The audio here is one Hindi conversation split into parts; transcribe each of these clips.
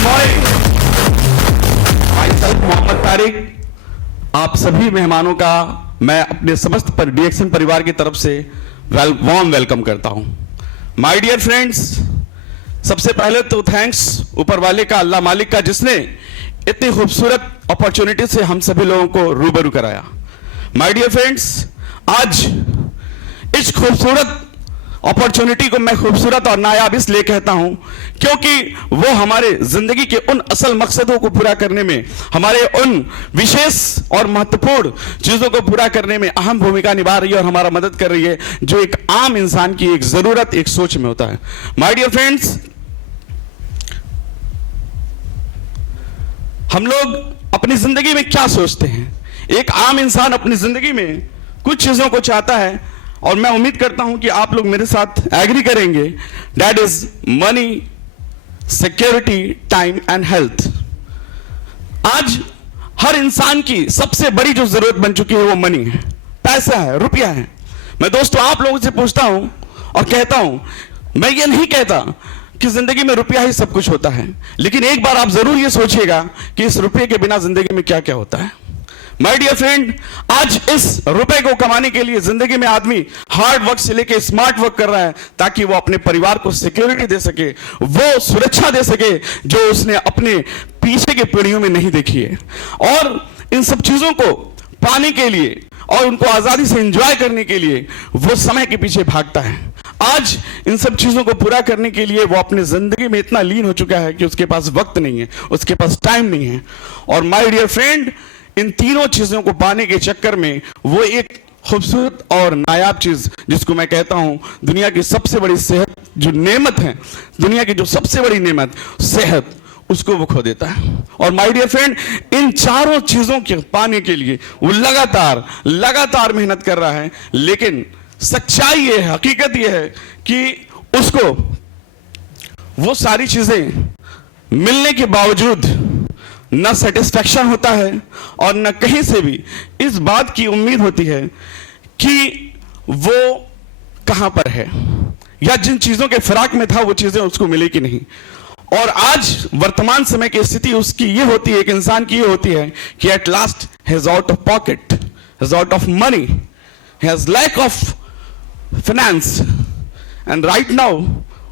Good morning. Myself Mohammad Tariq, आप सभी मेहमानों का मैं अपने समस्त डीएक्शन परिवार की तरफ से वार्म वेलकम करता हूं। माय डियर फ्रेंड्स, सबसे पहले तो थैंक्स ऊपर वाले का, अल्लाह मालिक का, जिसने इतनी खूबसूरत अपॉर्चुनिटी से हम सभी लोगों को रूबरू कराया। माय डियर फ्रेंड्स, आज इस खूबसूरत अपॉर्चुनिटी को मैं खूबसूरत और नायाब इसलिए कहता हूं क्योंकि वो हमारे जिंदगी के उन असल मकसदों को पूरा करने में, हमारे उन विशेष और महत्वपूर्ण चीजों को पूरा करने में अहम भूमिका निभा रही है और हमारा मदद कर रही है, जो एक आम इंसान की एक जरूरत, एक सोच में होता है। माय डियर फ्रेंड्स, हम लोग अपनी जिंदगी में क्या सोचते हैं? एक आम इंसान अपनी जिंदगी में कुछ चीजों को चाहता है और मैं उम्मीद करता हूं कि आप लोग मेरे साथ एग्री करेंगे। That is money, security, time and health. आज हर इंसान की सबसे बड़ी जो जरूरत बन चुकी है वो मनी है, पैसा है, रुपया है। मैं दोस्तों आप लोगों से पूछता हूं और कहता हूं, मैं ये नहीं कहता कि जिंदगी में रुपया ही सब कुछ होता है, लेकिन एक बार आप जरूर ये सोचिएगा कि इस रुपये के बिना जिंदगी में क्या क्या होता है। माय डियर फ्रेंड, आज इस रुपए को कमाने के लिए जिंदगी में आदमी हार्ड वर्क से लेके स्मार्ट वर्क कर रहा है ताकि वो अपने परिवार को सिक्योरिटी दे सके, वो सुरक्षा दे सके जो उसने अपने पीछे की पीढ़ियों में नहीं देखी है। और इन सब चीजों को पाने के लिए और उनको आजादी से एंजॉय करने के लिए वो समय के पीछे भागता है। आज इन सब चीजों को पूरा करने के लिए वो अपने जिंदगी में इतना लीन हो चुका है कि उसके पास वक्त नहीं है, उसके पास टाइम नहीं है। और माय डियर फ्रेंड, इन तीनों चीजों को पाने के चक्कर में वो एक खूबसूरत और नायाब चीज, जिसको मैं कहता हूं दुनिया की सबसे बड़ी सेहत, जो नेमत है, दुनिया की जो सबसे बड़ी नेमत सेहत, उसको वो खो देता है। और माय डियर फ्रेंड, इन चारों चीजों के पाने के लिए वो लगातार मेहनत कर रहा है, लेकिन सच्चाई ये है, हकीकत ये है कि उसको वो सारी चीजें मिलने के बावजूद न सेटिस्फैक्शन होता है और न कहीं से भी इस बात की उम्मीद होती है कि वो कहां पर है या जिन चीजों के फिराक में था वो चीजें उसको मिलेगी नहीं। और आज वर्तमान समय की स्थिति उसकी ये होती है, एक इंसान की ये होती है कि at last he is out of pocket, he is out of money, he has lack of finance, and right now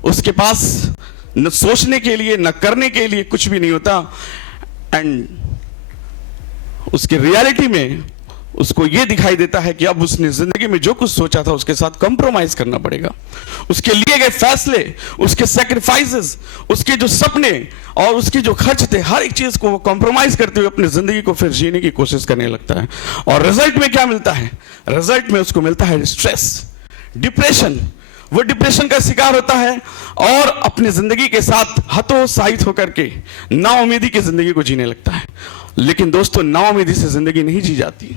उसके पास न सोचने के लिए न करने के लिए कुछ भी नहीं होता। एंड उसकी रियलिटी में उसको यह दिखाई देता है कि अब उसने जिंदगी में जो कुछ सोचा था उसके साथ कंप्रोमाइज करना पड़ेगा। उसके लिए गए फैसले, उसके सैक्रिफाइसेस, उसके जो सपने और उसके जो खर्च थे, हर एक चीज को वो कंप्रोमाइज करते हुए अपनी जिंदगी को फिर जीने की कोशिश करने लगता है। और रिजल्ट में क्या मिलता है? रिजल्ट में उसको मिलता है स्ट्रेस, डिप्रेशन। वो डिप्रेशन का शिकार होता है और अपनी जिंदगी के साथ हतोत्साहित होकर के नाउम्मीदी की जिंदगी को जीने लगता है। लेकिन दोस्तों, नाउम्मीदी से जिंदगी नहीं जी जाती।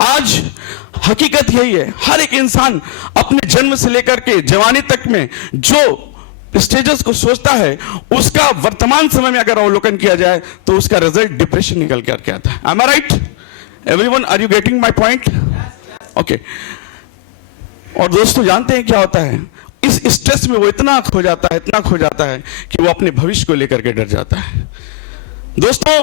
आज हकीकत यही है, हर एक इंसान अपने जन्म से लेकर के जवानी तक में जो स्टेजेस को सोचता है, उसका वर्तमान समय में अगर अवलोकन किया जाए तो उसका रिजल्ट डिप्रेशन निकल के आता है। Am I right? Everyone, are you getting my point? Okay. और दोस्तों, जानते हैं क्या होता है? इस स्ट्रेस में वो इतना खो जाता है कि वो अपने भविष्य को लेकर के डर जाता है। दोस्तों,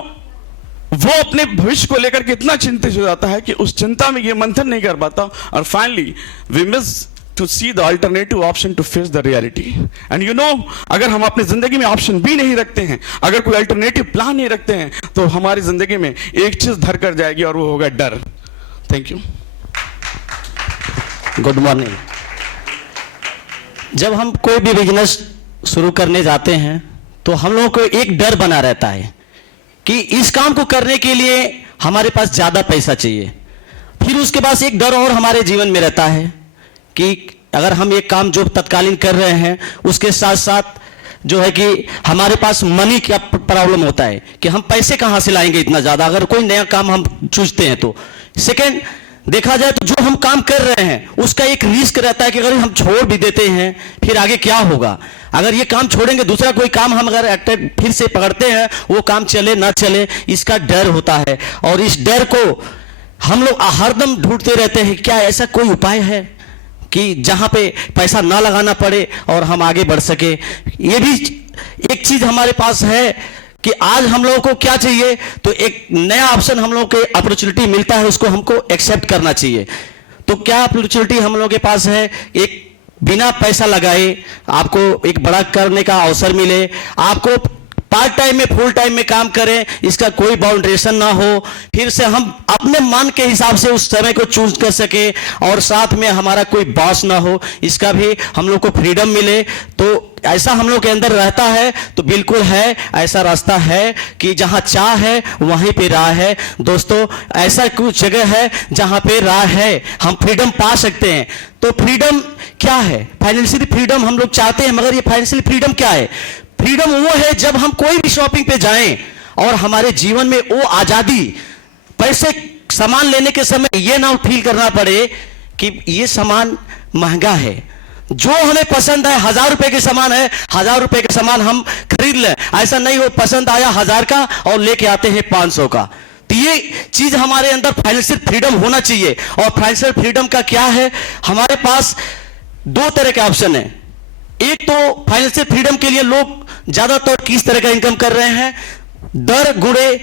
वो अपने भविष्य को लेकर के इतना चिंतित हो जाता है कि उस चिंता में ये मंथन नहीं कर पाता और finally we miss to see the alternative option to face the reality. And you know, अगर हम अपनी जिंदगी में ऑप्शन बी नहीं रखते हैं, अगर कोई अल्टरनेटिव प्लान नहीं रखते हैं, तो हमारी जिंदगी में एक चीज धर कर जाएगी और वो होगा डर। Thank you. Good morning. जब हम कोई भी बिजनेस शुरू करने जाते हैं तो हम लोगों को एक डर बना रहता है कि इस काम को करने के लिए हमारे पास ज्यादा पैसा चाहिए। फिर उसके बाद एक डर और हमारे जीवन में रहता है कि अगर हम एक काम जो तत्कालीन कर रहे हैं उसके साथ साथ जो है कि हमारे पास मनी का प्रॉब्लम होता है कि हम पैसे कहां से लाएंगे इतना ज्यादा, अगर कोई नया काम हम चूजते हैं तो। सेकेंड, देखा जाए तो जो हम काम कर रहे हैं उसका एक रिस्क रहता है कि अगर हम छोड़ भी देते हैं फिर आगे क्या होगा। अगर ये काम छोड़ेंगे दूसरा कोई काम हम अगर फिर से पकड़ते हैं, वो काम चले ना चले, इसका डर होता है। और इस डर को हम लोग हरदम ढूंढते रहते हैं, क्या ऐसा कोई उपाय है कि जहां पे पैसा ना लगाना पड़े और हम आगे बढ़ सके। ये भी एक चीज हमारे पास है कि आज हम लोगों को क्या चाहिए, तो एक नया ऑप्शन हम लोगों को अपॉर्चुनिटी मिलता है, उसको हमको एक्सेप्ट करना चाहिए। तो क्या अपॉर्चुनिटी हम लोगों के पास है, एक बिना पैसा लगाए आपको एक बड़ा करने का अवसर मिले, आपको पार्ट टाइम में फुल टाइम में काम करें, इसका कोई बाउंड्रेशन ना हो, फिर से हम अपने मन के हिसाब से उस समय को चूज कर सके, और साथ में हमारा कोई बॉस ना हो, इसका भी हम लोग को फ्रीडम मिले। तो ऐसा हम लोग के अंदर रहता है, तो बिल्कुल है, ऐसा रास्ता है कि जहां चाह है वहीं पे राह है। दोस्तों, ऐसा कुछ जगह है जहां पे राह है, हम फ्रीडम पा सकते हैं। तो फ्रीडम क्या है? फाइनेंशियल फ्रीडम हम लोग चाहते हैं, मगर ये फाइनेंशियल फ्रीडम क्या है? फ्रीडम वो है जब हम कोई भी शॉपिंग पे जाएं और हमारे जीवन में वो आजादी, पैसे सामान लेने के समय ये ना फील करना पड़े कि ये सामान महंगा है, जो हमें पसंद है 1000 रुपए के सामान है, 1000 रुपए के सामान हम खरीद लें, ऐसा नहीं हो पसंद आया 1000 का और लेके आते हैं 500 का। तो ये चीज हमारे अंदर फाइनेंशियल फ्रीडम होना चाहिए। और फाइनेंशियल फ्रीडम का क्या है, हमारे पास 2 तरह के ऑप्शन है। एक तो फाइनेंशियल फ्रीडम के लिए लोग ज्यादातर किस तरह का इनकम कर रहे हैं, दर गुणे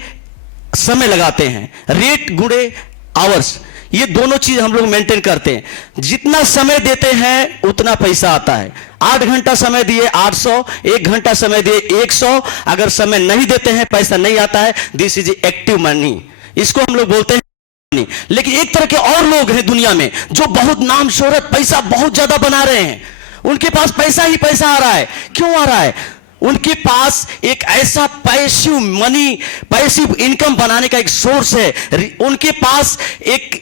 समय लगाते हैं, रेट गुणे आवर्स, ये दोनों चीज हम लोग मेंटेन करते हैं। जितना समय देते हैं उतना पैसा आता है। 8 घंटा समय दिए 800, 1 घंटा समय दिए 100, अगर समय नहीं देते हैं पैसा नहीं आता है। दिस इज एक्टिव मनी, इसको हम लोग बोलते हैं। लेकिन एक तरह के और लोग हैं दुनिया में जो बहुत नाम शोहरत पैसा बहुत ज्यादा बना रहे हैं, उनके पास पैसा ही पैसा आ रहा है। क्यों आ रहा है? उनके पास एक ऐसा पैसिव मनी, पैसिव इनकम बनाने का एक सोर्स है। उनके पास एक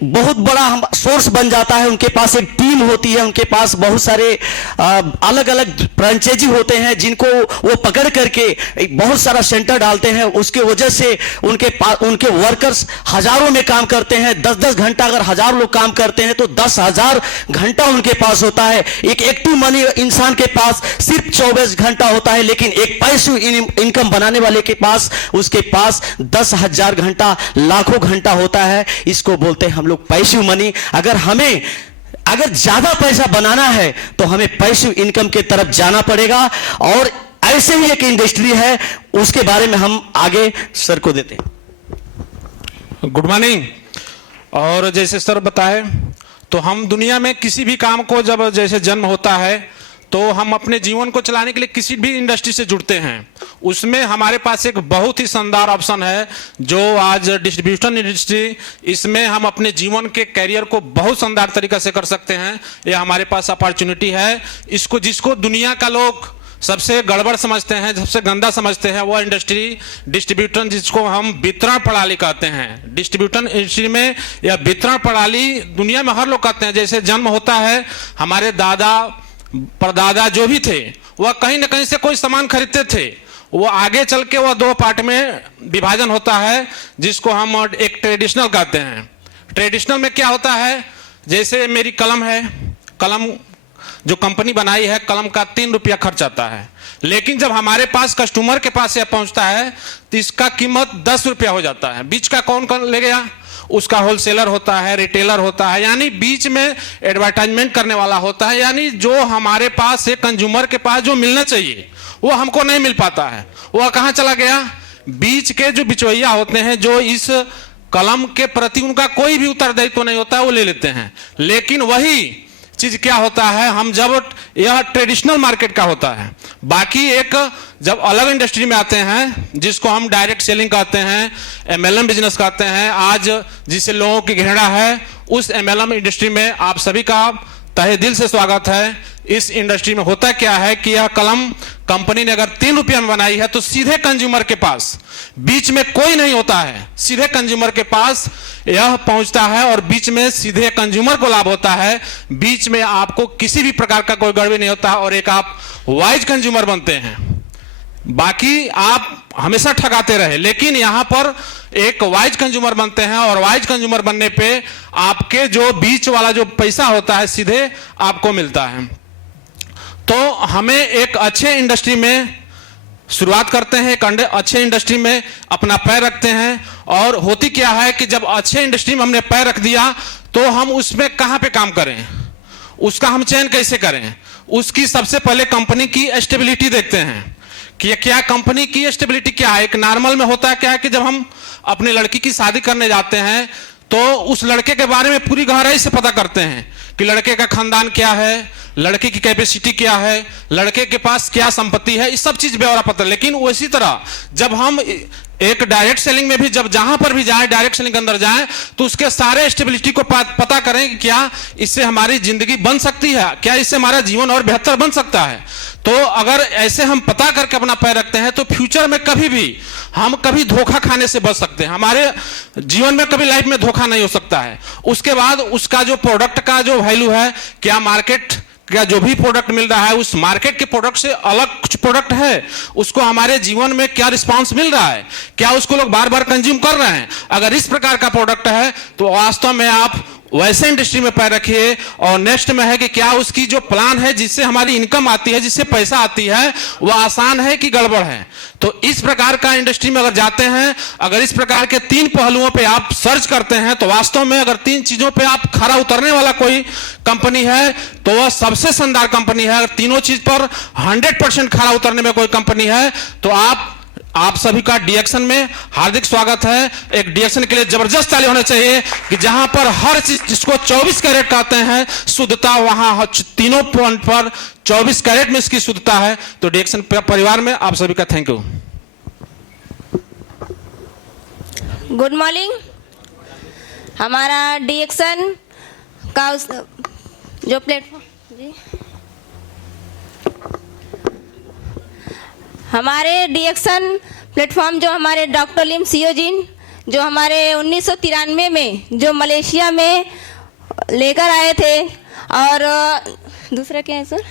बहुत बड़ा सोर्स बन जाता है, उनके पास एक टीम होती है, उनके पास बहुत सारे अलग अलग फ्रेंचाइजी होते हैं जिनको वो पकड़ करके एक बहुत सारा सेंटर डालते हैं। उसके वजह से उनके वर्कर्स हजारों में काम करते हैं। 10-10 घंटा अगर 1000 लोग काम करते हैं तो 10,000 घंटा उनके पास होता है। एक एक्टिव मनी इंसान के पास सिर्फ 24 घंटा होता है, लेकिन एक पैसिव इनकम बनाने वाले के पास, उसके पास 10,000 घंटा, लाखों घंटा होता है। इसको बोलते हैं हम लोग पैसिव मनी। अगर ज्यादा पैसा बनाना है तो हमें पैसिव इनकम के तरफ जाना पड़ेगा। और ऐसे ही एक इंडस्ट्री है, उसके बारे में हम आगे सर को देते हैं। Good morning. और जैसे सर बताए, तो हम दुनिया में किसी भी काम को जब जैसे जन्म होता है तो हम अपने जीवन को चलाने के लिए किसी भी इंडस्ट्री से जुड़ते हैं। उसमें हमारे पास एक बहुत ही शानदार ऑप्शन है जो आज डिस्ट्रीब्यूशन इंडस्ट्री, इसमें हम अपने जीवन के कैरियर को बहुत शानदार तरीके से कर सकते हैं। ये हमारे पास अपॉर्चुनिटी है। जिसको दुनिया का लोग सबसे गड़बड़ समझते हैं, सबसे गंदा समझते हैं, वो इंडस्ट्री डिस्ट्रीब्यूटर, जिसको हम वितरण प्रणाली कहते हैं। डिस्ट्रीब्यूटर इंडस्ट्री में या वितरण प्रणाली दुनिया में हर लोग कहते हैं। जैसे जन्म होता है, हमारे दादा परदादा जो भी थे वह कहीं ना कहीं से कोई सामान खरीदते थे। वो आगे चल के वह 2 पार्ट में विभाजन होता है, जिसको हम एक ट्रेडिशनल कहते हैं। ट्रेडिशनल में क्या होता है, जैसे मेरी कलम है, कलम जो कंपनी बनाई है, कलम का 3 रुपया खर्च आता है, लेकिन जब हमारे पास कस्टमर के पास यह पहुंचता है तो इसका कीमत 10 रुपया हो जाता है। बीच का कौन ले गया? उसका होलसेलर होता है, रिटेलर होता है, यानी बीच में एडवर्टाइजमेंट करने वाला होता है। यानी जो हमारे पास से कंज्यूमर के पास जो मिलना चाहिए वो हमको नहीं मिल पाता है। वह कहाँ चला गया? बीच के जो बिचौलिया होते हैं, जो इस कलम के प्रति उनका कोई भी उत्तरदायित्व तो नहीं होता है, वो ले लेते हैं। लेकिन वही चीज क्या होता है, हम जब यह ट्रेडिशनल मार्केट का होता है, बाकी एक जब अलग इंडस्ट्री में आते हैं जिसको हम डायरेक्ट सेलिंग कहते हैं, MLM बिजनेस कहते हैं, आज जिससे लोगों की घृणा है, उस MLM इंडस्ट्री में आप सभी का तहे दिल से स्वागत है। इस इंडस्ट्री में होता क्या है कि यह कलम कंपनी ने अगर 3 रुपया में बनाई है तो सीधे कंज्यूमर के पास, बीच में कोई नहीं होता है, सीधे कंज्यूमर के पास यह पहुंचता है और बीच में सीधे कंज्यूमर को लाभ होता है। बीच में आपको किसी भी प्रकार का कोई गड़बड़ी नहीं होता और एक आप वाइज कंज्यूमर बनते हैं। बाकी आप हमेशा ठगाते रहे, लेकिन यहां पर एक वाइज कंज्यूमर बनते हैं और वाइज कंज्यूमर बनने पे आपके जो बीच वाला जो पैसा होता है सीधे आपको मिलता है। तो हमें एक अच्छे इंडस्ट्री में शुरुआत करते हैं, एक अच्छे इंडस्ट्री में अपना पैर रखते हैं। और होती क्या है कि जब अच्छे इंडस्ट्री में हमने पैर रख दिया तो हम उसमें कहां पे काम करें, उसका हम चयन कैसे करें। उसकी सबसे पहले कंपनी की स्टेबिलिटी देखते हैं कि क्या कंपनी की स्टेबिलिटी क्या है। एक नॉर्मल में होता है क्या है कि जब हम अपनी लड़की की शादी करने जाते हैं तो उस लड़के के बारे में पूरी गहराई से पता करते हैं कि लड़के का खानदान क्या है, लड़के की कैपेसिटी क्या है, लड़के के पास क्या संपत्ति है, इस सब चीज ब्यौरा पता। लेकिन उसी तरह जब हम एक डायरेक्ट सेलिंग में भी जब जहां पर भी जाएं, डायरेक्ट सेलिंग के अंदर जाएं, तो उसके सारे स्टेबिलिटी को पता करें कि क्या इससे हमारी जिंदगी बन सकती है, क्या इससे हमारा जीवन और बेहतर बन सकता है। तो अगर ऐसे हम पता करके अपना पैर रखते हैं तो फ्यूचर में कभी भी हम कभी धोखा खाने से बच सकते हैं। हमारे जीवन में कभी लाइफ में धोखा नहीं हो सकता है। उसके बाद उसका जो प्रोडक्ट का जो वैल्यू है, क्या मार्केट क्या जो भी प्रोडक्ट मिल रहा है उस मार्केट के प्रोडक्ट से अलग कुछ प्रोडक्ट है, उसको हमारे जीवन में क्या रिस्पांस मिल रहा है, क्या उसको लोग बार बार कंज्यूम कर रहे हैं। अगर इस प्रकार का प्रोडक्ट है तो वास्तव में आप वैसे इंडस्ट्री में पैर रखिए। और नेक्स्ट में है कि क्या उसकी जो प्लान है जिससे हमारी इनकम आती है, जिससे पैसा आती है, वह आसान है कि गड़बड़ है। तो इस प्रकार का इंडस्ट्री में अगर जाते हैं, अगर इस प्रकार के 3 पहलुओं पे आप सर्च करते हैं तो वास्तव में अगर 3 चीजों पे आप खरा उतरने वाला कोई कंपनी है तो वह सबसे शानदार कंपनी है। अगर तीनों चीज पर 100% खरा उतरने में कोई कंपनी है तो आप सभी का डीएक्शन में हार्दिक स्वागत है। एक डीएक्शन के लिए जबरदस्त ताली होना चाहिए कि जहां पर हर चीज जिसको 24 कैरेट कहते हैं शुद्धता, वहां तीनों पॉइंट पर 24 कैरेट में इसकी शुद्धता है। तो डीएक्शन परिवार में आप सभी का थैंक यू। Good morning. हमारा डीएक्शन का जो प्लेटफॉर्म जी, हमारे डीएक्शन प्लेटफॉर्म जो हमारे डॉक्टर लिम सियोजिन जो हमारे 1993 में जो मलेशिया में लेकर आए थे, और दूसरा क्या है सर,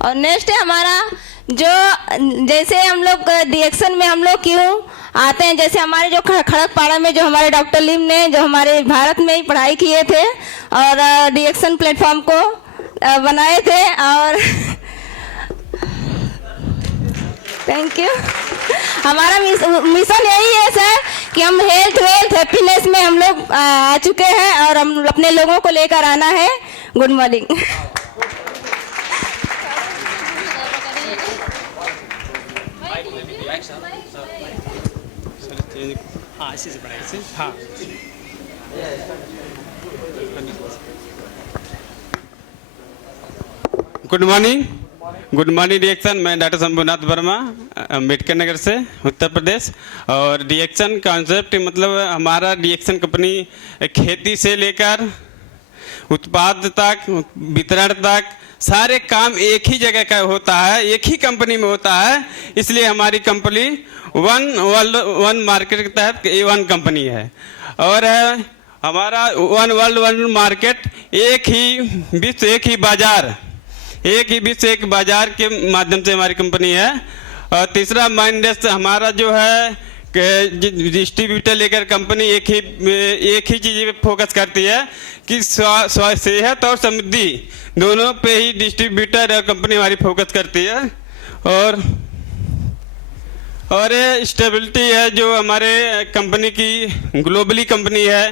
और नेक्स्ट है हमारा जो जैसे हम लोग डीएक्शन में हम लोग क्यों आते हैं, जैसे हमारे जो खड़कपाड़ा में जो हमारे डॉक्टर लिम ने जो हमारे भारत में ही पढ़ाई किए थे और डीएक्शन प्लेटफॉर्म को बनाए थे। और थैंक यू। हमारा मिशन यही है सर कि हम हेल्थ वेल्थ हैप्पीनेस में हम लोग आ चुके हैं और हम अपने लोगों को लेकर आना है। Good morning. गुड मॉर्निंग डीएक्शन। मैं डॉक्टर शंभुनाथ वर्मा अम्बेडकर नगर से उत्तर प्रदेश। और डीएक्शन कॉन्सेप्ट मतलब हमारा डीएक्शन कंपनी खेती से लेकर उत्पाद तक वितरण तक सारे काम एक ही जगह का होता है, एक ही कंपनी में होता है। इसलिए हमारी कंपनी वन मार्केट के तहत A1 कंपनी है। और हमारा वन मार्केट एक ही विश्व एक बाजार के माध्यम से हमारी कंपनी है। और तीसरा माइंडस हमारा जो है डिस्ट्रीब्यूटर लेकर कंपनी एक ही चीज पे फोकस करती है कि सेहत और समृद्धि दोनों पे ही डिस्ट्रीब्यूटर और कंपनी हमारी फोकस करती है। और स्टेबिलिटी है जो हमारे कंपनी की ग्लोबली कंपनी है,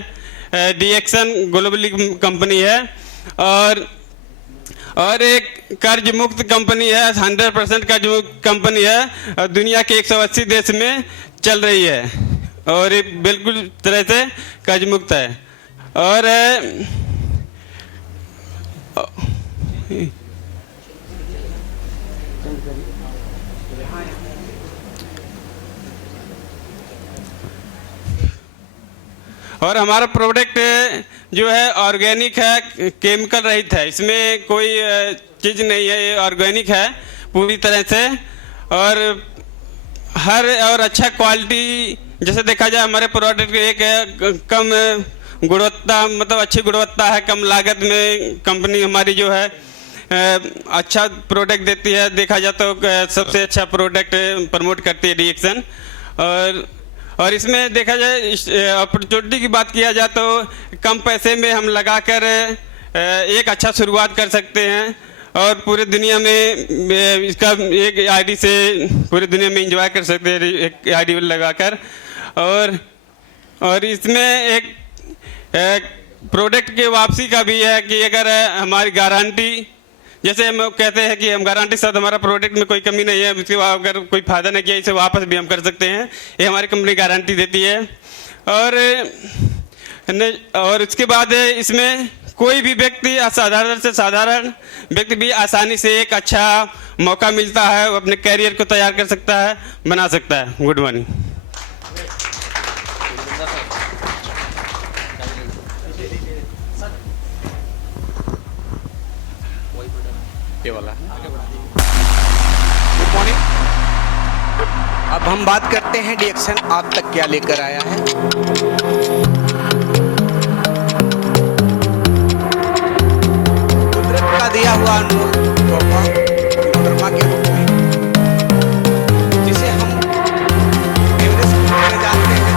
डीएक्शन ग्लोबली कंपनी है। और एक कर्ज मुक्त कंपनी है, 100% कर्ज मुक्त कंपनी है और दुनिया के 180 देश में चल रही है और ये बिल्कुल तरह से कर्ज मुक्त है। और हमारा प्रोडक्ट जो है ऑर्गेनिक है, केमिकल रहित है, इसमें कोई चीज़ नहीं है, ये ऑर्गेनिक है पूरी तरह से। और अच्छा क्वालिटी जैसे देखा जाए हमारे प्रोडक्ट एक कम गुणवत्ता मतलब अच्छी गुणवत्ता है, कम लागत में कंपनी हमारी जो है अच्छा प्रोडक्ट देती है। देखा जाए तो सबसे अच्छा प्रोडक्ट प्रमोट करती है डीएक्शन। और इसमें देखा जाए अपॉर्चुनिटी की बात किया जाए तो कम पैसे में हम लगाकर एक अच्छा शुरुआत कर सकते हैं और पूरे दुनिया में इसका एक आईडी से पूरे दुनिया में एंजॉय कर सकते हैं एक आईडी लगाकर। और इसमें एक प्रोडक्ट के वापसी का भी है कि अगर हमारी गारंटी जैसे हम कहते हैं कि हम गारंटी के साथ हमारा प्रोडक्ट में कोई कमी नहीं है, उसके बाद अगर कोई फायदा नहीं किया इसे वापस भी हम कर सकते हैं, ये हमारी कंपनी गारंटी देती है। और उसके बाद इसमें कोई भी व्यक्ति साधारण से साधारण व्यक्ति भी आसानी से एक अच्छा मौका मिलता है, वो अपने कैरियर को तैयार कर सकता है, बना सकता है। Good morning. Good morning. अब हम बात करते हैं डीएक्शन आप तक क्या लेकर आया है। कुदरत का दिया हुआ अनमोल तोहफा मोहतरमा के रूप में, जिसे हम एवरेस्ट कहने जानते हैं,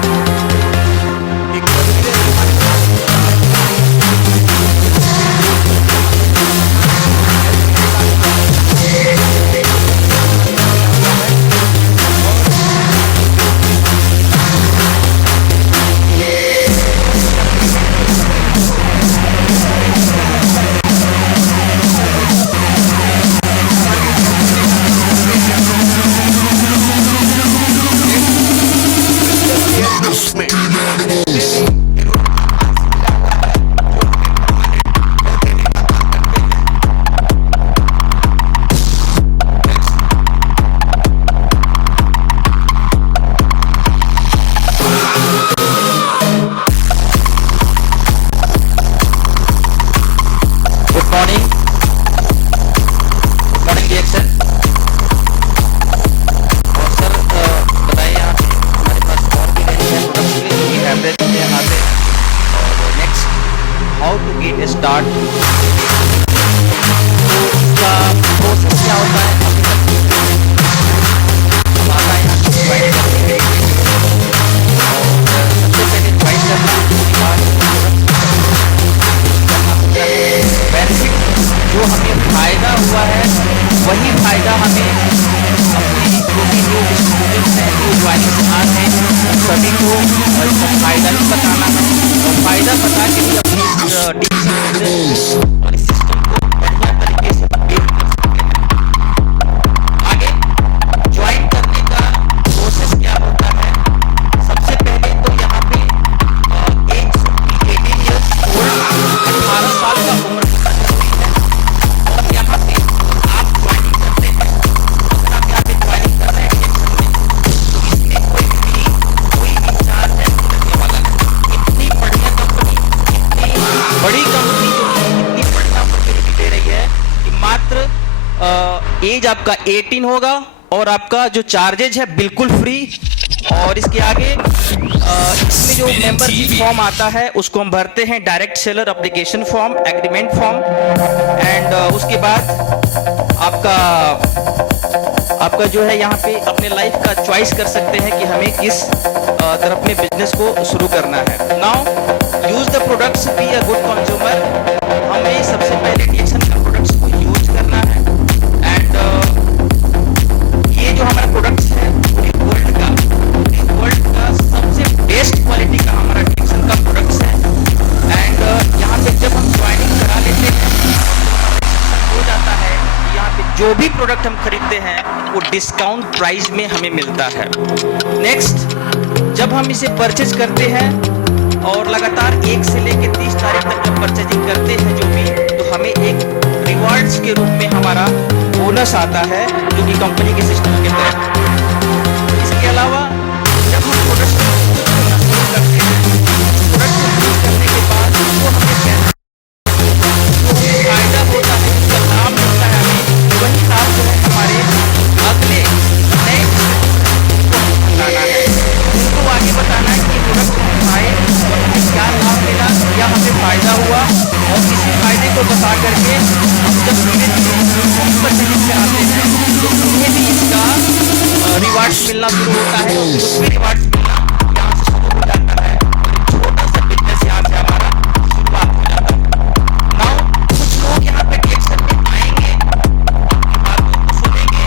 एक तस्वीरें हमारे पास स्टार्ट इसका प्रोसेस क्या होता है अभी तक हमारा यहाँ ज्वाइन करने के लिए। और सबसे पहले ज्वाइन करना के बाद बेनिफिट जो हमें फायदा हुआ है वही फायदा हमें अपने जो भी न्यू स्टूडेंट्स हैं, न्यू ज्वाइनिंग हैं, सभी को इसका फायदा भी बताना है और फायदा बता के भी अपनी सिस्टम को बढ़िया तरीके से अपडेट कर सकते हैं। आगे ज्वाइन करने का प्रोसेस क्या होता है। सबसे पहले तो यहाँ पे एज 18 ईयर्स ओल्ड 18 साल का उम्र होना जरूरी है। और यहाँ पे आप ज्वाइनिंग करते हैं, अगर आप यहाँ पे ज्वाइनिंग कर रहे हैं इसमें कोई भी चार्ज है करने वाला है। इतनी बढ़िया कंपनी, बड़ी कंपनी जो है इतनी बढ़िया अपॉर्चुनिटी दे रही है कि मात्र एज आपका 18 होगा और आपका जो चार्जेज है बिल्कुल फ्री। और इसके आगे इसमें जो मेंबरशिप फॉर्म आता है उसको हम भरते हैं, direct seller application form, agreement form, and उसके बाद आपका जो है यहाँ पे अपने लाइफ का चॉइस कर सकते हैं कि हमें किस तरफ में बिजनेस को शुरू करना है। Now use the products, be a good consumer. हमें सबसे पहले डीएक्शन के प्रोडक्ट्स को यूज करना है एंड ये जो हमारा प्रोडक्ट्स है पूरी वर्ल्ड का सबसे बेस्ट क्वालिटी का हमारा डीएक्शन का प्रोडक्ट्स है। एंड यहाँ पे जब हम ज्वाइनिंग करा लेते हैं हो जाता है यहाँ पे जो भी प्रोडक्ट हम खरीदते हैं वो डिस्काउंट प्राइस में हमें मिलता है। नेक्स्ट, जब हम इसे परचेज करते हैं और लगातार 1 से लेकर 30 तारीख तक जब परचेजिंग करते हैं जो भी, तो हमें एक रिवार्ड्स के रूप में हमारा बोनस आता है जो कि कंपनी के सिस्टम के तहत। इसके अलावा जब हम प्रोडक्ट शुरू करते हैं, प्रोडक्ट यूज करने के बाद वो हमें फायदा होता है, उसका लाभ मिलता है हमें, वही लाभ जो है हमारे अगले नेक्स्ट बताना है, उनको आगे बताना है कि प्रोडक्ट आए और हमें क्या लाभ मिला, क्या हमें फायदा हुआ। और इसी फायदे को बता करके हम जब धीरे धीरे परचेजिंग पे आते हैं तो उन्हें भी इसका रिवार्ड्स मिलना शुरू होता है और उसमें रिवार्ड्स मिलना यहाँ से शुरू हो जाता है। छोटा सा बिजनेस यहाँ से हमारा शुरुआत हो जाता है। नाउ कुछ लोग यहाँ पे डीएक्शन में आएंगे, बातों को सुनेंगे,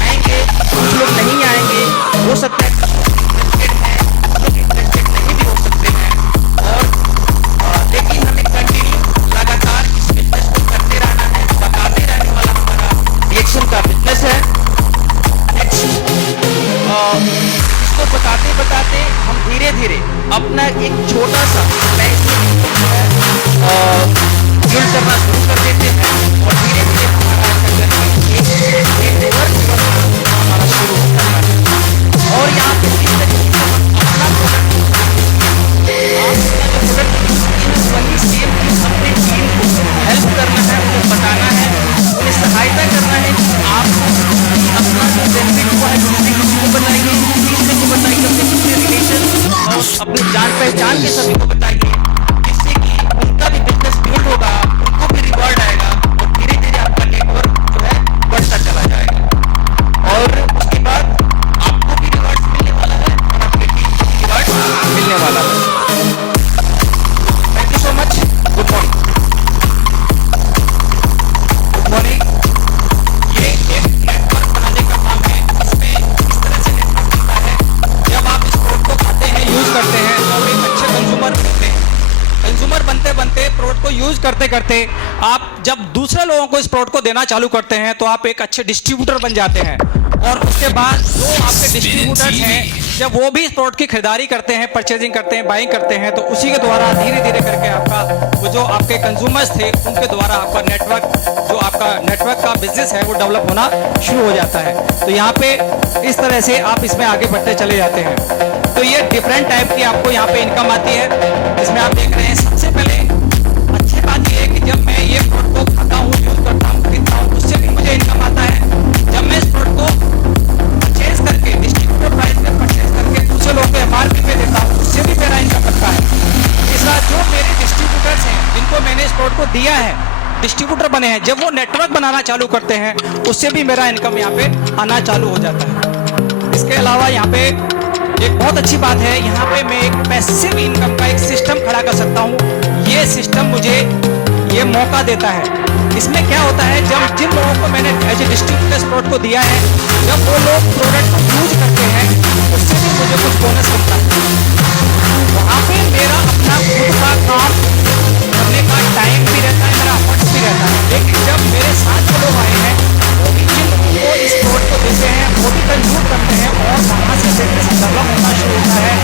आएंगे, कुछ लोग नहीं आएंगे, हो सकता है लेकिन हमें कंटिन्यू लगातार इस बिजनेस को करते रहना है। नहीं बताते, हम धीरे धीरे अपना एक छोटा सा बिल्ड करना शुरू कर देते हैं और धीरे धीरे हमारा ऐसा करके एक नेटवर्क बनना हमारा शुरू होता है। और यहाँ पे इस तरीके से हम अपना प्रोडक्ट, आपका जो प्रोडक्ट वही सेम चीज अपने टीम को हेल्प करना है, उन्हें बताना है, उन्हें सहायता करना है कि आपको अपना जो बेनिफिट हुआ है दूसरे किसी को बताइए, तीसरे को बताइए, अपने दूसरे रिलेशन और अपनी जान पहचान के सभी को बताइए, जिससे कि उनका भी बिजनेस बिल्ड होगा, उनको भी रिवॉर्ड आएगा और धीरे धीरे आपका नेटवर्क जो है बढ़ता चला जाएगा। और उसके बाद आपको भी रिवॉर्ड मिलने वाला है और आपके टीम को भी रिवॉर्ड मिलने वाला है। Thank you so much. Good morning. Good morning. ये एक नेटवर्क बनाने का काम है। इसमें इस तरह से नेटवर्क बनता है, जब आप इस प्रोडक्ट को खाते हैं, यूज करते हैं तो आप एक अच्छे कंज्यूमर बनते हैं। कंज्यूमर बनते बनते प्रोडक्ट को यूज करते करते आप जब दूसरे लोगों को इस प्रोडक्ट को देना चालू करते हैं तो आप एक अच्छे डिस्ट्रीब्यूटर बन जाते हैं। और उसके बाद जो आपके डिस्ट्रीब्यूटर्स हैं, जब वो भी इस प्रोडक्ट की खरीदारी करते हैं, परचेजिंग करते हैं, बाइंग करते हैं, तो उसी के द्वारा धीरे धीरे करके आपका वो जो आपके कंज्यूमर्स थे उनके द्वारा आपका नेटवर्क, जो आपका नेटवर्क का बिजनेस है वो डेवलप होना शुरू हो जाता है। तो यहाँ पे इस तरह से आप इसमें आगे बढ़ते चले जाते हैं। तो ये डिफरेंट टाइप की आपको यहाँ पे इनकम आती है, जिसमें आप देख रहे हैं। सबसे पहले अच्छी बात यह है कि जब मैं ये प्रोडक्ट को खाता हूँ, यूज करता हूँ, खरीदता हूँ, उससे भी मुझे इनकम आता है। जब मैं इस प्रोडक्ट को परचेज करके डिस्ट्रीब्यूटर प्राइस पे परचेज करके दूसरे लोगों को एमआरपी पे देता हूँ, उससे भी मेरा इनकम बनता है। तीसरा, जो मेरे डिस्ट्रीब्यूटर्स हैं जिनको मैंने इस प्रोडक्ट को दिया है, डिस्ट्रीब्यूटर बने हैं, जब वो नेटवर्क बनाना चालू करते हैं उससे भी मेरा इनकम यहाँ पे आना चालू हो जाता है। इसके अलावा यहाँ पे एक बहुत अच्छी बात है, यहाँ पे मैं एक पैसिव इनकम का एक सिस्टम खड़ा कर सकता हूँ। ये सिस्टम मुझे ये मौका देता है। इसमें क्या होता है, जब जिन लोगों को मैंने एज ए डिस्ट्रीब्यूटर प्रोडक्ट को दिया है, जब वो लोग प्रोडक्ट को यूज करते हैं उससे भी मुझे कुछ बोनस मिलता है। वहाँ पे मेरा अपना खुद का काम करने का टाइम भी रहता है, मेरा एफर्ट्स भी रहता है। लेकिन जब मेरे साथ जो लोग आए हैं वो भी जिनको इस प्रोडक्ट को देते हैं वो भी कंज्यूम करते हैं और वहाँ से बिजनेस डेवलप होना शुरू होता है,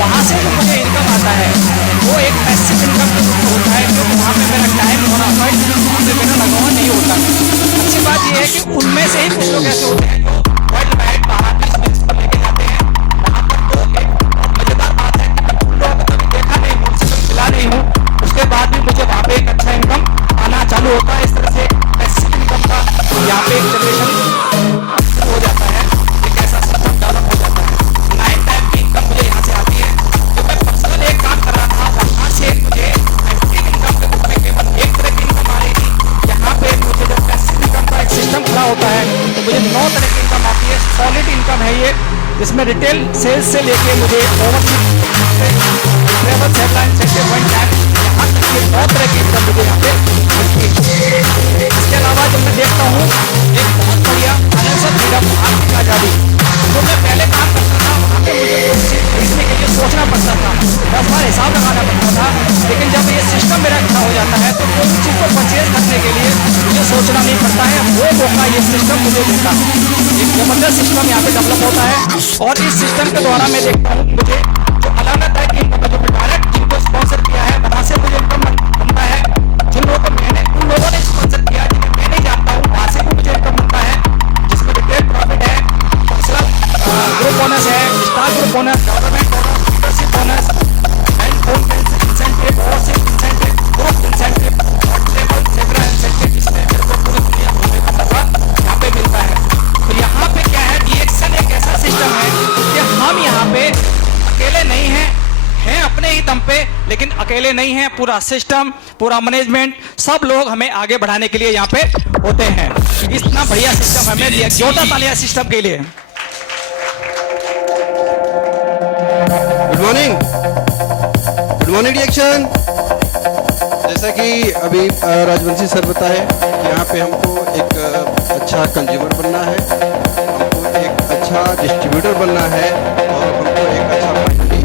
वहाँ से जो मुझे इनकम आता है वो एक पैसिव इनकम के रूप में होता है, क्योंकि वहाँ पे मेरा टाइम होना वहाँ पे मेरा लगाव नहीं होता। अच्छी बात यह है कि उनमें से ही कुछ लोग ऐसे होते हैं जो वर्ल्ड वाइड बाहर भी इस बिजनेस को लेके जाते हैं। वहाँ पर तो एक बहुत मजेदार बात है कि मैं उन लोगों को कभी देखा नहीं हूँ, उनसे कभी मिला नहीं हूँ, उसके बाद भी मुझे वहाँ पे एक अच्छा इनकम आना चालू होता है। इस तरह से पैसिव इनकम का यहाँ पे एक जनरेशन हो जाता है, एक ऐसा सिस्टम डेवलप हो जाता है। 9 टाइप की इनकम मुझे यहाँ से आती है। जब मैं पर्सनल एक काम कर रहा था, वहाँ से मुझे एक्टिव इनकम के रूप में केवल एक तरह की इनकम आ रही थी। यहाँ पे मुझे जब पैसिव इनकम का एक सिस्टम खड़ा होता है तो मुझे 9 तरह की इनकम आती है। सॉलिड इनकम है ये, जिसमें रिटेल सेल्स से लेके मुझे overseas travel headline sector 1 tag यहाँ तक के 9 तरह की इनकम मुझे यहाँ पे मिलती है। इसके अलावा जब मैं देखता हूँ एक बहुत बढ़िया फाइनेंशियल फ्रीडम, आर्थिक आज़ादी, जो मैं पहले काम करता था वहाँ पे मुझे कुछ चीज़ खरीदने के लिए सोचना पड़ता था, 10 बार हिसाब लगाना पड़ता था। लेकिन जब ये सिस्टम मेरा खड़ा हो जाता है तो कोई चीज़ को परचेज करने के लिए मुझे सोचना नहीं पड़ता है। वो मौका ये सिस्टम मुझे देता है। एक जबरदस्त सिस्टम यहाँ पे डेवलप होता है और इस सिस्टम के द्वारा मैं देखता हूँ मुझे जो अलग अलग टाइप की इनकम, जो डायरेक्ट जिनको स्पॉन्सर किया है वहाँ से मुझे इनकम बनता है। जिन लोगों को मैंने उन लोगों ने स्पॉन्सर किया जिन्हें मैं नहीं जानता हूँ, वहाँ से भी मुझे इनकम बनता है, जिसमें रिटेल प्रॉफिट है, पर्सनल ग्रुप बोनस है, star group bonus, government bonus, leadership bonus, and home incentive, overseas incentive, group incentive और ट्रेवल सेक्टर इंसेंटिव, जिसमें मेरे को पूरी दुनिया घूमने का मौका यहाँ पे मिलता है। तो यहाँ पे क्या है, डीएक्सन एक ऐसा सिस्टम है कि हम यहाँ पे अकेले नहीं हैं अपने ही दम पे, लेकिन अकेले नहीं हैं। पूरा सिस्टम, पूरा मैनेजमेंट, सब लोग हमें आगे बढ़ाने के लिए यहाँ पे होते हैं। इतना बढ़िया सिस्टम हमें दिया, जोरदार तालियां सिस्टम के लिए। गुड मॉर्निंग, गुड मॉर्निंग डीएक्शन। जैसा कि अभी राजवंशी सर बताए, यहाँ पे हमको एक अच्छा कंज्यूमर बनना है, हमको एक अच्छा डिस्ट्रीब्यूटर बनना है और हमको एक अच्छा फाइनली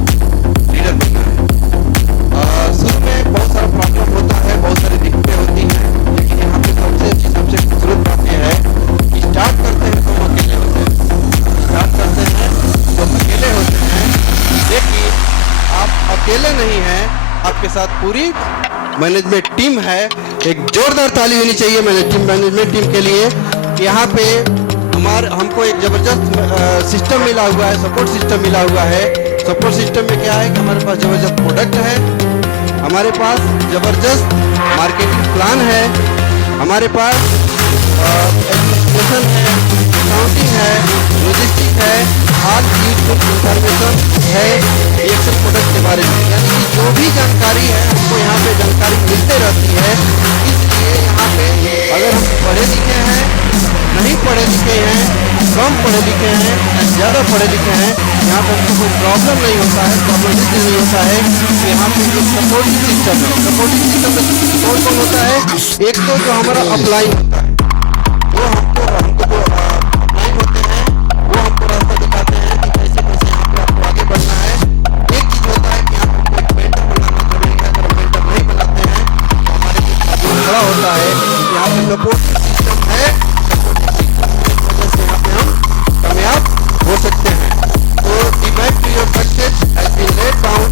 लीडर बनना है। शुरू में बहुत सारा प्रॉब्लम होता है, बहुत सारी दिक्कतें होती हैं, लेकिन यहाँ पे सबसे खूबसूरत बात यह है कि स्टार्ट करते हैं तो हम अकेले होते हैं, स्टार्ट करते हैं तो अकेले होते हैं, साथ पूरी मैनेजमेंट टीम है। एक जोरदार ताली होनी चाहिए मैनेजमेंट टीम के लिए। यहाँ पे हमको एक जबरदस्त सिस्टम मिला हुआ है, सपोर्ट सिस्टम मिला हुआ है। सपोर्ट सिस्टम में क्या है कि हमारे पास जबरदस्त प्रोडक्ट है, हमारे पास जबरदस्त मार्केटिंग प्लान है, हमारे पास एडमिनिस्ट्रेशन है, अकाउंटिंग है, लॉजिस्टिक है, ऑल यूजफुल इंफॉर्मेशन है एक्सेल प्रोडक्ट के बारे में। यानी कि जो भी जानकारी है हमको यहाँ पे जानकारी मिलते रहती है। इसलिए यहाँ पे अगर हम पढ़े लिखे हैं, नहीं पढ़े लिखे हैं, कम पढ़े लिखे हैं, ज़्यादा पढ़े लिखे हैं, यहाँ पे हमको कोई प्रॉब्लम नहीं होता है। प्रॉब्लम इसलिए नहीं होता है कि यहाँ पे एक सपोर्टिंग सिस्टम है। सपोर्टिंग सिस्टम में कौन होता है? एक तो जो हमारा अपलाइन होता है, वो हमको जो अपलाइन होते हैं वो हमको रास्ता दिखाते हैं कि कैसे कैसे यहाँ पे आपको आगे बढ़ना है। एक चीज़ होता है कि यहाँ पे एक मेंटर बनाना जरूरी है। अगर मेंटर नहीं बनाते हैं तो हमारे जो खड़ा होता है, यहाँ पे सपोर्टिंग सिस्टम है। कामयाब हो सकते हैं। तो the map to your success has been laid down.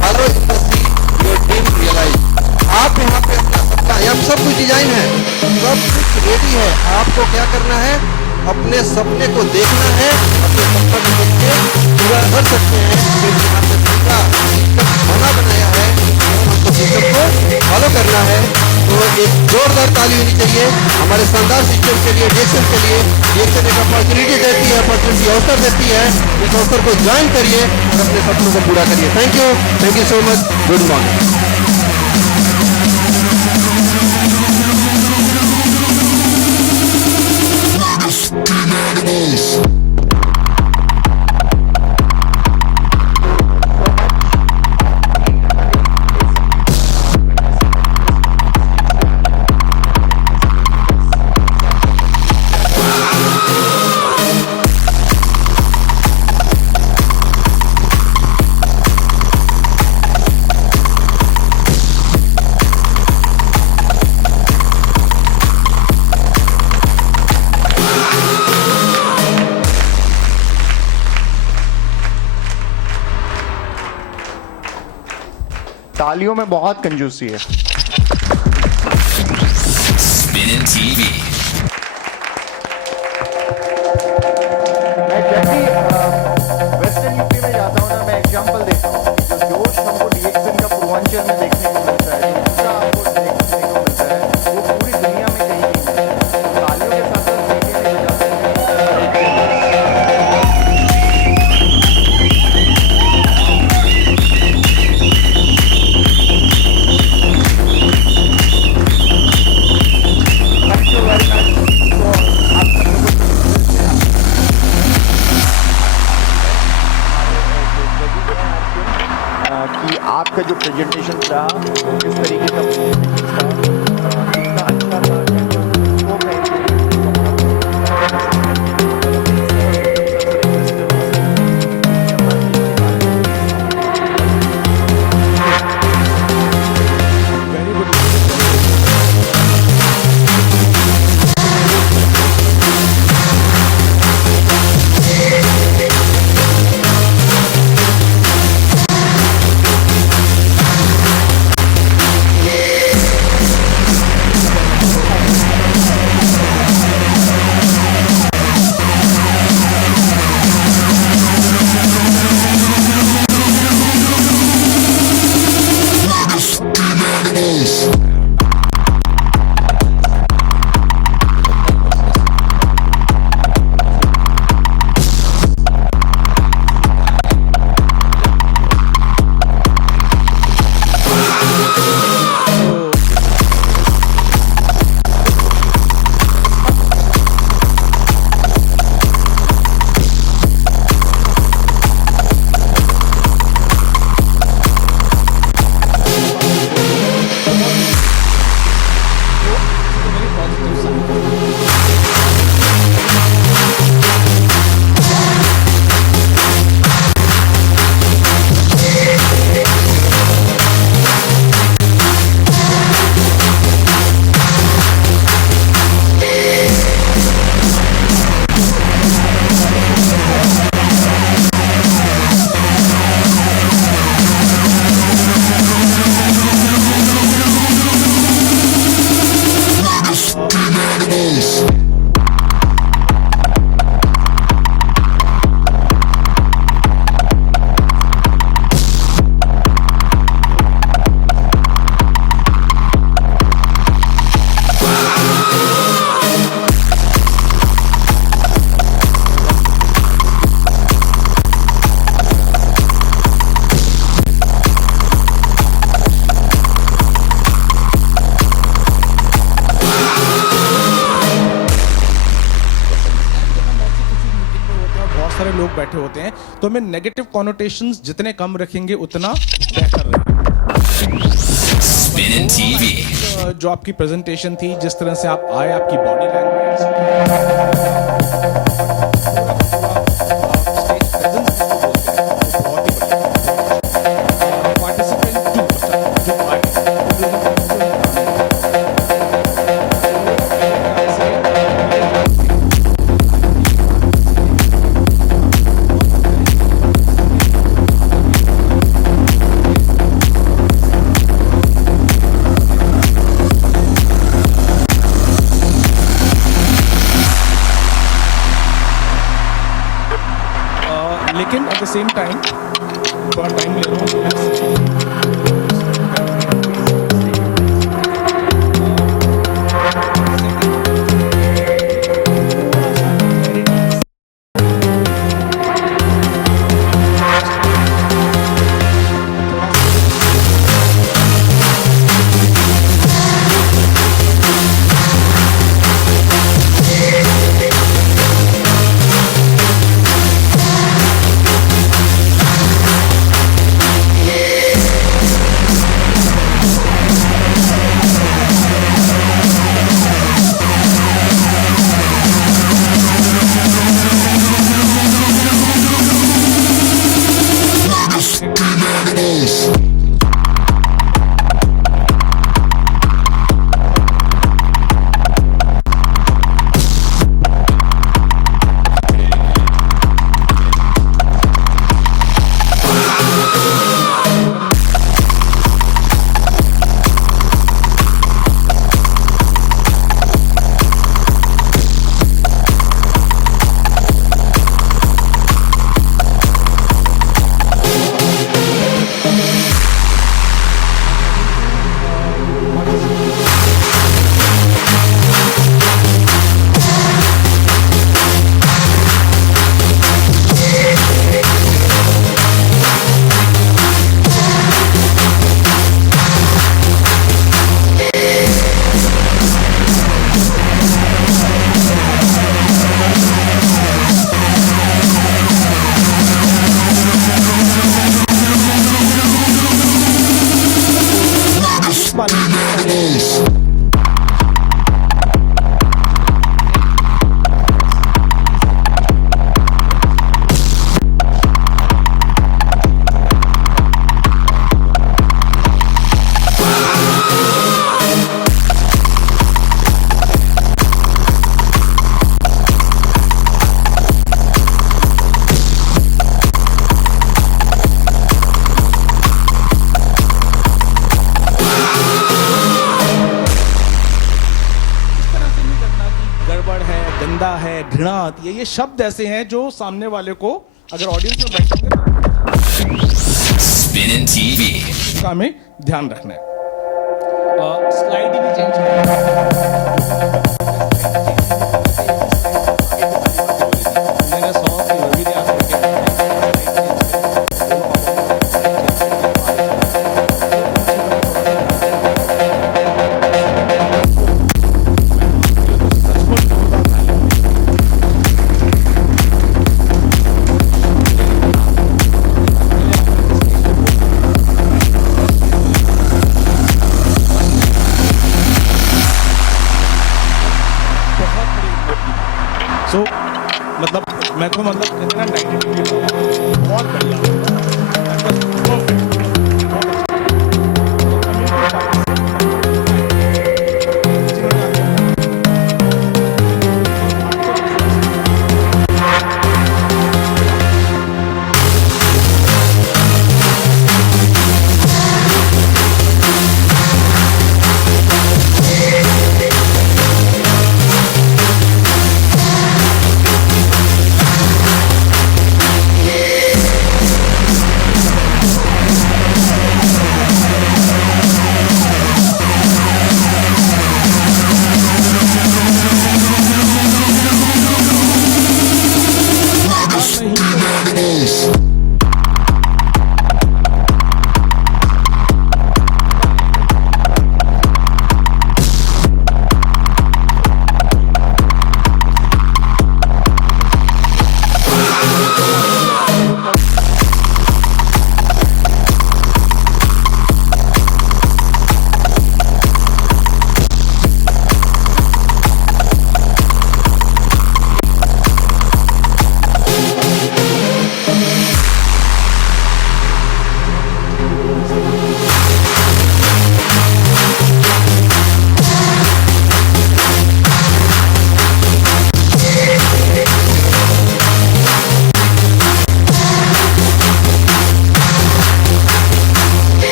Follow industry, your dream realize. आप यहाँ पे अपना सपना, यहाँ सब कुछ डिजाइन है, सब कुछ रेडी है। आपको क्या करना है? अपने सपने को देखना है, अपने सपना को देख के पूरा कर सकते हैं। फिर यहाँ पे पूरा सिस्टम बना बनाया है, हमको सिस्टम को फॉलो करना है। तो एक जोरदार ताली होनी चाहिए हमारे शानदार सिस्टम के लिए, डिएक्शन के लिए। डिएक्शन एक अपॉर्चुनिटी देती है, अपॉर्चुनिटी अवसर देती है। इस अवसर को ज्वाइन करिए और अपने सपनों को पूरा करिए। Thank you so much. Good morning. तालियों में बहुत कंजूसी है। Spinning TV. मैं जब भी वेस्टर्न यूपी में जाता हूँ ना, मैं एग्जांपल देता हूँ। जो जोश हमको डीएक्सन का पूर्वांचल में देखने को मिलता है, जो उत्साह हमको देखने को मिलता है, वो पूरी दुनिया में कहीं नहीं मिलता है। तालियों के साथ साथ सीटियाँ भी बजाते हैं। कि आपका जो प्रेजेंटेशन था वो किस तरीके का presentation था, कितना अच्छा था, वो वेरी गुड। लोग बैठे होते हैं, तो हमें नेगेटिव कॉनोटेशंस जितने कम रखेंगे उतना बेहतर रहेगा। जो आपकी प्रेजेंटेशन थी, जिस तरह से आप आए, आपकी बॉडी लैंग्वेज, स्टेज प्रेजेंस बहुत ही बढ़िया। पार्टिसिपेंट जो आए लेकिन एट द सेम टाइम थोड़ा टाइम ले रहा हूँ। गंदा है, घृणा आती है, ये शब्द ऐसे हैं जो सामने वाले को, अगर ऑडियंस में बैठेंगे तो हमें ध्यान रखना है। स्लाइड भी चेंज मतलब मैं तो मतलब कहते हैं ना 90 डिग्री बहुत बढ़िया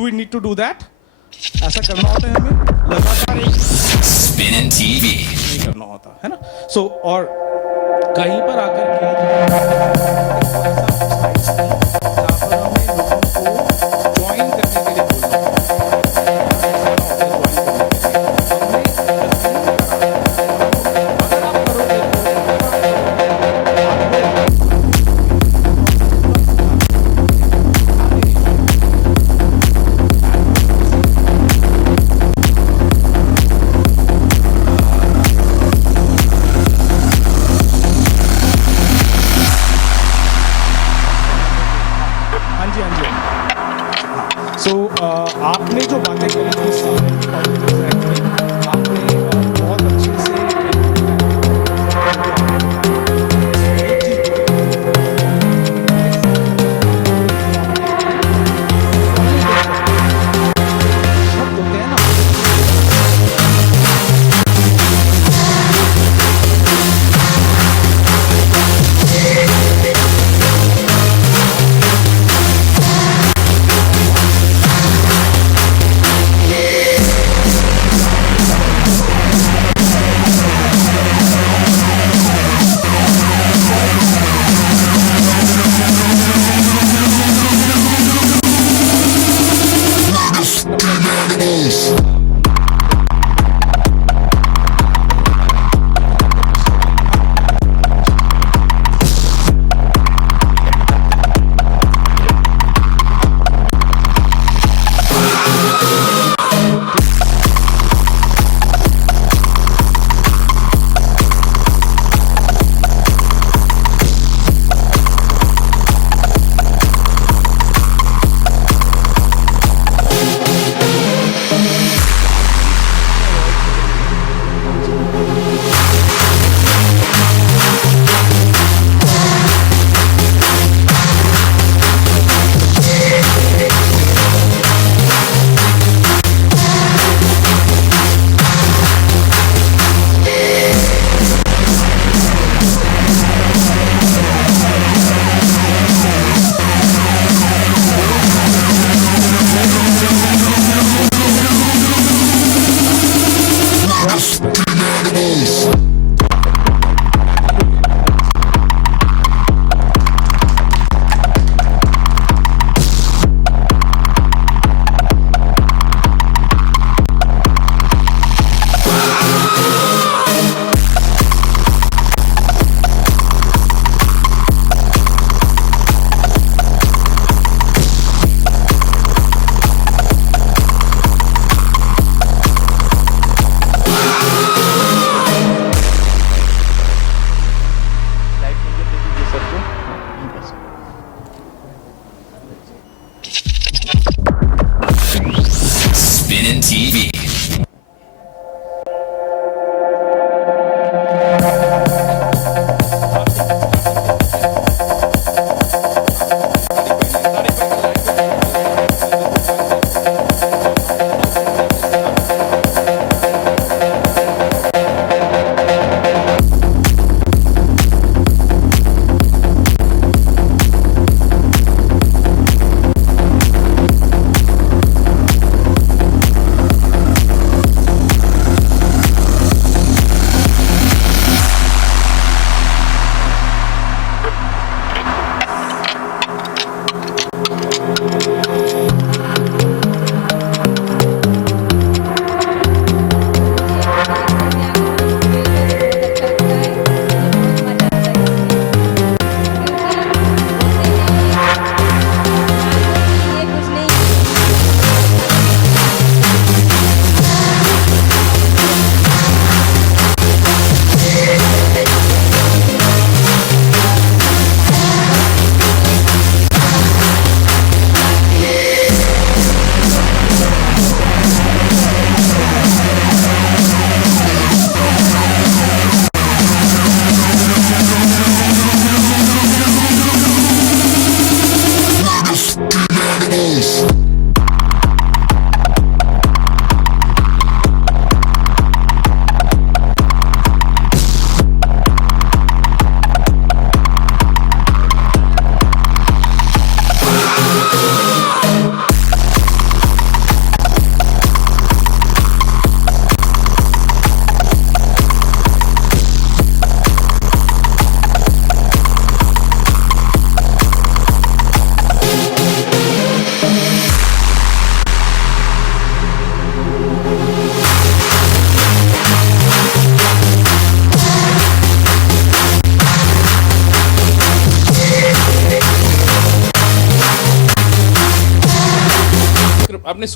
do we need to do that? ऐसा करना होता है हमें लगातार एक Spinning TV. नहीं करना होता है ना. सो और कहीं पर आकर के slides थी, जहाँ पर हमें लोगों को join करने के लिए बोलना होता है. अगर आप करोगे हाँ जी हाँ जी. सो आपने जो बातें करी थी सारी आपने बहुत अच्छे से एक चीज शब्द होते हैं ना.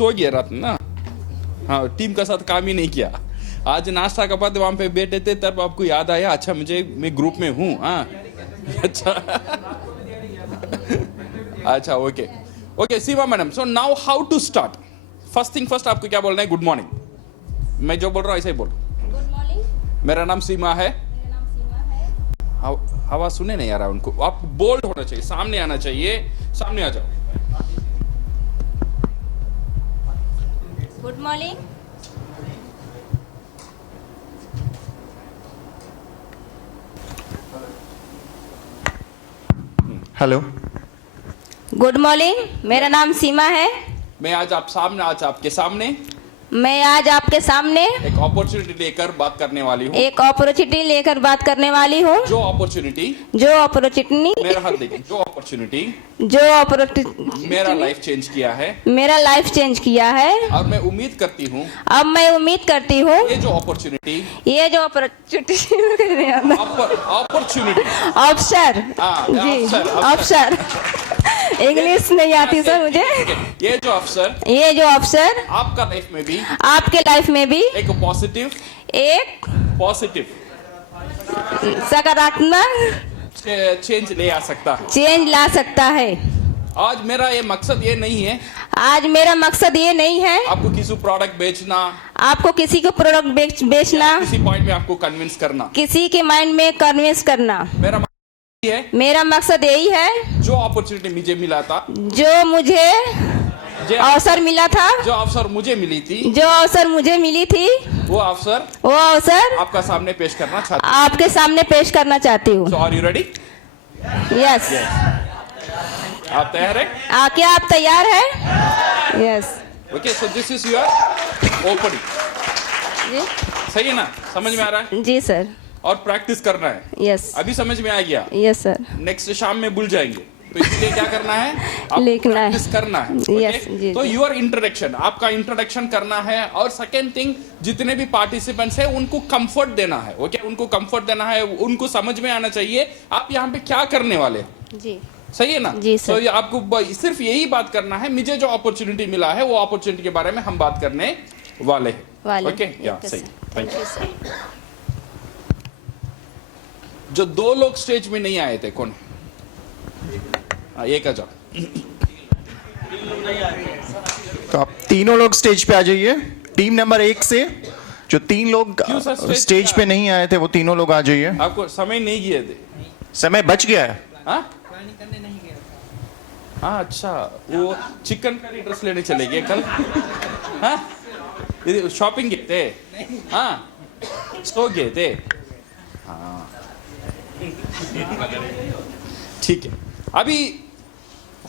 सो गया रात में ना, हाँ टीम का साथ काम ही नहीं किया। आज नाश्ता के बाद वहाँ पे बैठे थे तब आपको याद आया, अच्छा मैं ग्रुप में हूँ। हाँ अच्छा अच्छा okay okay Seema madam, so now how to start? First thing first आपको क्या बोलना है? Good morning. मैं जो बोल रहा हूँ ऐसे ही बोल। Good morning. मेरा नाम सीमा है। आवाज सुने नहीं आ रहा उनको, आप बोल्ड होना चाहिए, सामने आना चाहिए, सामने आ जाओ। Good morning. Hello, good morning, मेरा नाम सीमा है। मैं आज आपके सामने मैं आज आपके सामने एक अपॉर्चुनिटी लेकर बात करने वाली हूँ। एक अपॉर्चुनिटी लेकर बात करने वाली हूँ। जो अपॉर्चुनिटी मेरा हाथ देखिए, जो अपॉर्चुनिटी मेरा लाइफ चेंज किया है, और मैं उम्मीद करती हूँ ये जो अपॉर्चुनिटी अवसर अवसर इंग्लिश नहीं आती सर मुझे। ये जो अवसर आपके लाइफ में भी एक पॉजिटिव सकारात्मक चेंज ले आ सकता है, चेंज ला सकता है। आज मेरा मकसद ये नहीं है आपको किसी प्रोडक्ट बेचना, आपको किसी को प्रोडक्ट बेचना, किसी पॉइंट में आपको कन्विंस करना, किसी के माइंड में कन्विंस करना। मेरा मकसद यही है, जो अपॉर्चुनिटी मुझे मिला था, जो मुझे अवसर मिला था, जो अवसर मुझे मिली थी, वो अवसर आपका सामने पेश करना चाहती हूँ। So, are you ready? Yes. आप तैयार हैं? क्या आप तैयार हैं? Yes. Okay, so this is your opening. सही है ना? समझ में आ रहा है? जी सर। और प्रैक्टिस करना है। यस। अभी समझ में आ गया? Yes sir. नेक्स्ट शाम में भूल जाएंगे, तो इसलिए क्या करना है? लिखना है, प्रैक्टिस करना है। यस जी। तो योर इंट्रोडक्शन, आपका इंट्रोडक्शन करना है, और सेकेंड थिंग, जितने भी पार्टिसिपेंट्स हैं उनको कंफर्ट देना है। ओके, उनको कंफर्ट देना है, उनको समझ में आना चाहिए आप यहाँ पे क्या करने वाले हैं। जी सही है ना? जी सर। तो आपको सिर्फ यही बात करना है, मुझे जो अपॉर्चुनिटी मिला है वो अपॉर्चुनिटी के बारे में हम बात करने वाले हैं। ओके, या सही, थैंक यू। जो दो लोग स्टेज में नहीं आए थे, कौन? एक आ जाओ। तो आप तीनों लोग स्टेज पे आ जाइए। टीम नंबर 1 से जो 3 लोग स्टेज पे नहीं आए थे वो तीनों लोग आ जाइए। आपको समय नहीं गए थे? समय बच गया है। हाँ अच्छा, वो चिकन करी ड्रेस लेने चले गए कल। हाँ, शॉपिंग गए थे? हाँ, सो गए थे? हाँ ठीक है, अभी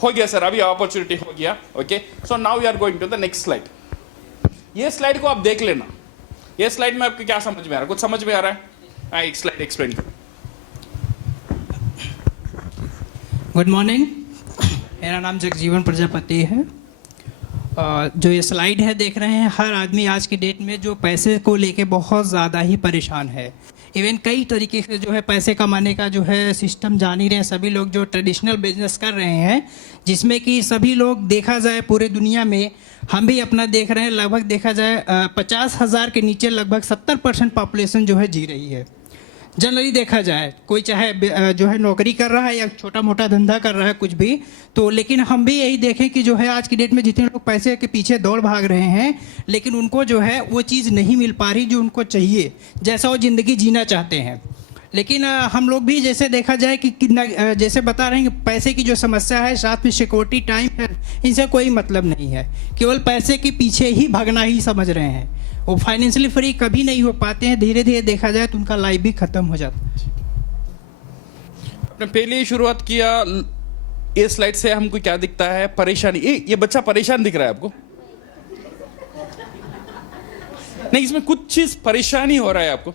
हो गया सर, अभी अपॉर्चुनिटी हो गया। Okay, so now we are going to the next slide. ये स्लाइड को आप देख लेना। ये स्लाइड में आपको क्या समझ में आ रहा है? कुछ समझ में आ रहा है? हाँ, एक स्लाइड एक्सप्लेन करो। गुड मॉर्निंग, मेरा नाम जगजीवन प्रजापति है। जो ये स्लाइड है देख रहे हैं, हर आदमी आज की डेट में जो पैसे को लेके बहुत ज़्यादा ही परेशान है। इवन कई तरीके से जो है पैसे कमाने का जो है सिस्टम जान ही रहे हैं सभी लोग, जो ट्रेडिशनल बिजनेस कर रहे हैं, जिसमें कि सभी लोग देखा जाए पूरे दुनिया में, हम भी अपना देख रहे हैं, लगभग देखा जाए 50,000 के नीचे लगभग 70% पॉपुलेशन जो है जी रही है। जनरली देखा जाए, कोई चाहे जो है नौकरी कर रहा है या छोटा मोटा धंधा कर रहा है कुछ भी, तो लेकिन हम भी यही देखें कि जो है आज की डेट में जितने लोग पैसे के पीछे दौड़ भाग रहे हैं, लेकिन उनको जो है वो चीज़ नहीं मिल पा रही जो उनको चाहिए, जैसा वो ज़िंदगी जीना चाहते हैं। लेकिन हम लोग भी जैसे देखा जाए कि जैसे बता रहे हैं कि पैसे की जो समस्या है, साथ में सिक्योरिटी, टाइम है, इनसे कोई मतलब नहीं है, केवल पैसे के पीछे ही भागना ही समझ रहे हैं। वो फाइनेंशियली फ्री कभी नहीं हो पाते हैं, धीरे धीरे देखा जाए तो उनका लाइफ भी खत्म हो जाता है। आपने पहले ही शुरुआत किया, ये स्लाइड से हमको क्या दिखता है? परेशानी। ये बच्चा परेशान दिख रहा है आपको? नहीं, इसमें कुछ चीज परेशानी हो रहा है आपको।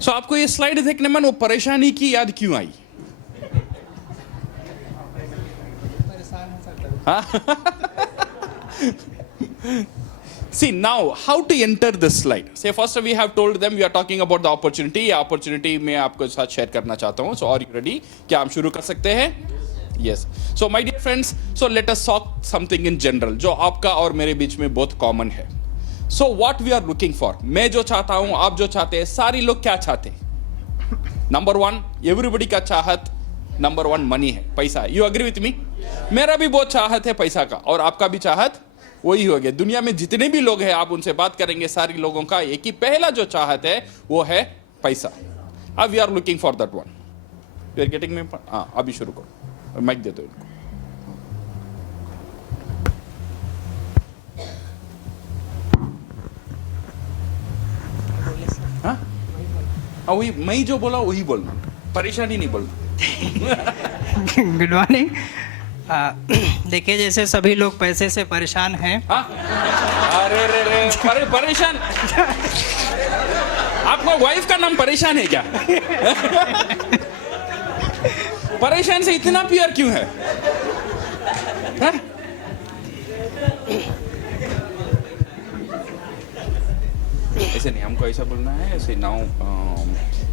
सो आपको ये स्लाइड देखने में वो परेशानी की याद क्यों आई? See now how to enter this slide. Say first we have told them we are talking about the opportunity. ये opportunity मैं आपको साथ शेयर करना चाहता हूँ. So are you ready? क्या हम शुरू कर सकते हैं? Yes so my dear friends so let us talk something in general जो आपका और मेरे बीच में बहुत कॉमन है so what we are looking for मैं जो चाहता हूं आप जो चाहते हैं सारी लोग क्या चाहते हैं नंबर 1 एवरीबॉडी का चाहत नंबर 1 मनी है पैसा है यू एग्री विथ मी मेरा भी बहुत चाहत है पैसा का और आपका भी चाहत वही हो गया दुनिया में जितने भी लोग हैं आप उनसे बात करेंगे सारी लोगों का एक ही पहला जो चाहत है वो है पैसा अब we are looking for that one you are getting me हाँ अभी शुरू करो माइक दे दो इनको हाँ वही मैं जो बोला वही बोलना परेशानी नहीं बोलना गुड मॉर्निंग देखिए जैसे सभी लोग पैसे से परेशान हैं हाँ? अरे रे परेशान आपका वाइफ का नाम परेशान है क्या परेशान से इतना प्यार क्यों है हाँ? ऐसे नहीं हमको ऐसा बोलना है ऐसे नाउ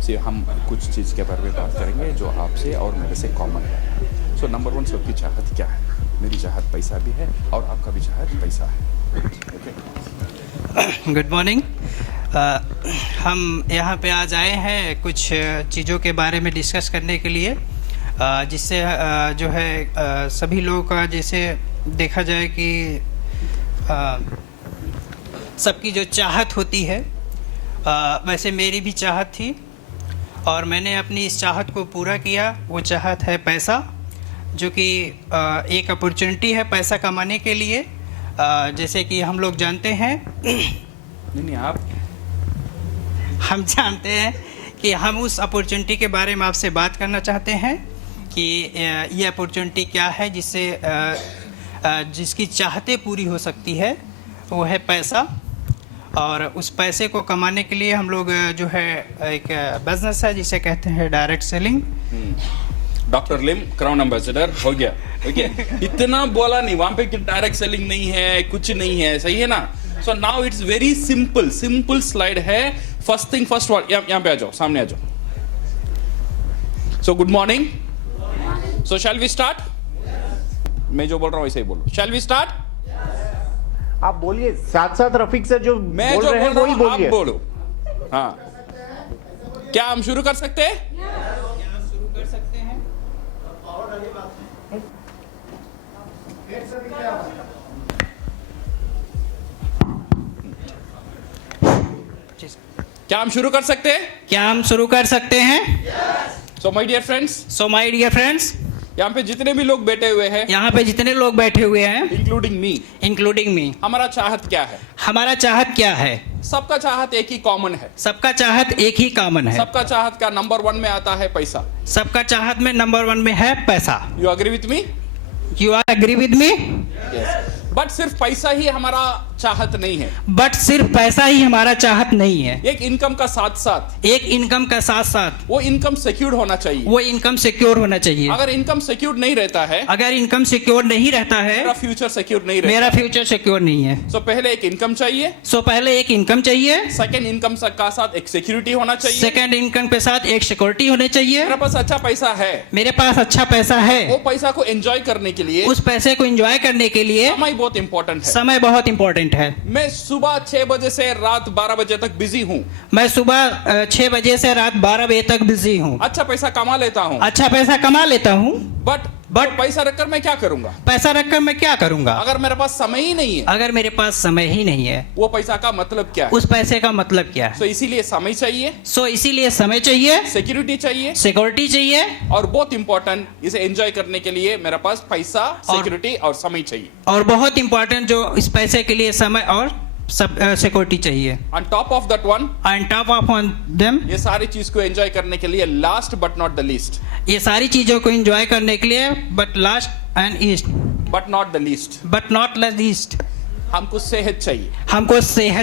से हम कुछ चीज़ के बारे में बात करेंगे जो आपसे और मेरे से कॉमन है सो नंबर 1 सबकी चाहत क्या है मेरी चाहत पैसा भी है और आपका भी चाहत पैसा है ओके गुड मॉर्निंग हम यहाँ पे आज आए हैं कुछ चीज़ों के बारे में डिस्कस करने के लिए जिससे जो है सभी लोगों का जैसे देखा जाए कि सबकी जो चाहत होती है वैसे मेरी भी चाहत थी और मैंने अपनी इस चाहत को पूरा किया वो चाहत है पैसा जो कि एक अपॉर्चुनिटी है पैसा कमाने के लिए जैसे कि हम लोग जानते हैं नहीं आप हम जानते हैं कि हम उस अपॉर्चुनिटी के बारे में आपसे बात करना चाहते हैं कि ये अपॉर्चुनिटी क्या है जिससे जिसकी चाहतें पूरी हो सकती है वो है पैसा और उस पैसे को कमाने के लिए हम लोग जो है एक बिजनेस है जिसे कहते हैं डायरेक्ट सेलिंग डॉक्टर लिम क्राउन एम्बेसडर हो गया ओके इतना बोला नहीं वहां पे डायरेक्ट सेलिंग नहीं है कुछ नहीं है सही है ना so now it's very simple slide है फर्स्ट थिंग फर्स्ट यहाँ पे आ जाओ सामने आ जाओ so good morning so shall we start मैं जो बोल रहा हूँ वैसे ही बोलो शैल वी स्टार्ट आप बोलिए साथ साथ रफीक सर जो मैं बोल जो रहे हैं बोल वही रहा हूँ आप बोलिए बोलो हाँ क्या हम शुरू कर सकते हैं क्या हम शुरू कर सकते हैं क्या हम शुरू कर सकते हैं so my dear friends so my dear friends यहाँ पे जितने भी लोग बैठे हुए हैं यहाँ पे जितने लोग बैठे हुए हैं इंक्लूडिंग मी हमारा चाहत क्या है हमारा चाहत क्या है सबका चाहत एक ही कॉमन है सबका चाहत एक ही कॉमन है सबका चाहत का नंबर 1 में आता है पैसा सबका चाहत में नंबर 1 में है पैसा you agree with me you are agree with me but सिर्फ पैसा ही हमारा चाहत नहीं है बट सिर्फ पैसा ही हमारा चाहत नहीं है एक इनकम का साथ साथ एक इनकम का साथ साथ वो इनकम सिक्योर्ड होना चाहिए वो इनकम सिक्योर होना चाहिए अगर इनकम सिक्योर्ड नहीं रहता है अगर इनकम सिक्योर नहीं रहता है मेरा फ्यूचर सिक्योर नहीं रहता मेरा फ्यूचर सिक्योर नहीं है सो पहले एक इनकम चाहिए पहले एक इनकम चाहिए सेकंड इनकम का साथ एक सिक्योरिटी होना चाहिए सेकंड इनकम के साथ एक सिक्योरिटी होनी चाहिए मेरे पास अच्छा पैसा है मेरे पास अच्छा पैसा है वो पैसा को एंजॉय करने के लिए उस पैसे को एंजॉय करने के लिए समय बहुत इंपॉर्टेंट है समय बहुत इंपॉर्टेंट है मैं सुबह 6 बजे से रात 12 बजे तक बिजी हूँ मैं सुबह 6 बजे से रात 12 बजे तक बिजी हूँ अच्छा पैसा कमा लेता हूँ अच्छा पैसा कमा लेता हूँ बट पैसा रखकर मैं क्या करूंगा पैसा रखकर मैं क्या करूंगा अगर मेरे पास समय ही नहीं है अगर मेरे पास समय ही नहीं है वो पैसा का मतलब क्या है उस पैसे का मतलब क्या है इसीलिए समय चाहिए इसीलिए समय चाहिए सिक्योरिटी चाहिए सिक्योरिटी चाहिए और बहुत इंपॉर्टेंट इसे एंजॉय करने के लिए मेरे पास पैसा सिक्योरिटी और समय चाहिए और बहुत इंपॉर्टेंट जो इस पैसे के लिए समय और सब सिक्योरिटी चाहिए on top of that one on top of on them ये सारी चीज को एंजॉय करने के लिए last but not the least ये सारी चीजों को एंजॉय करने के लिए but last and east but not the least हमको सेहत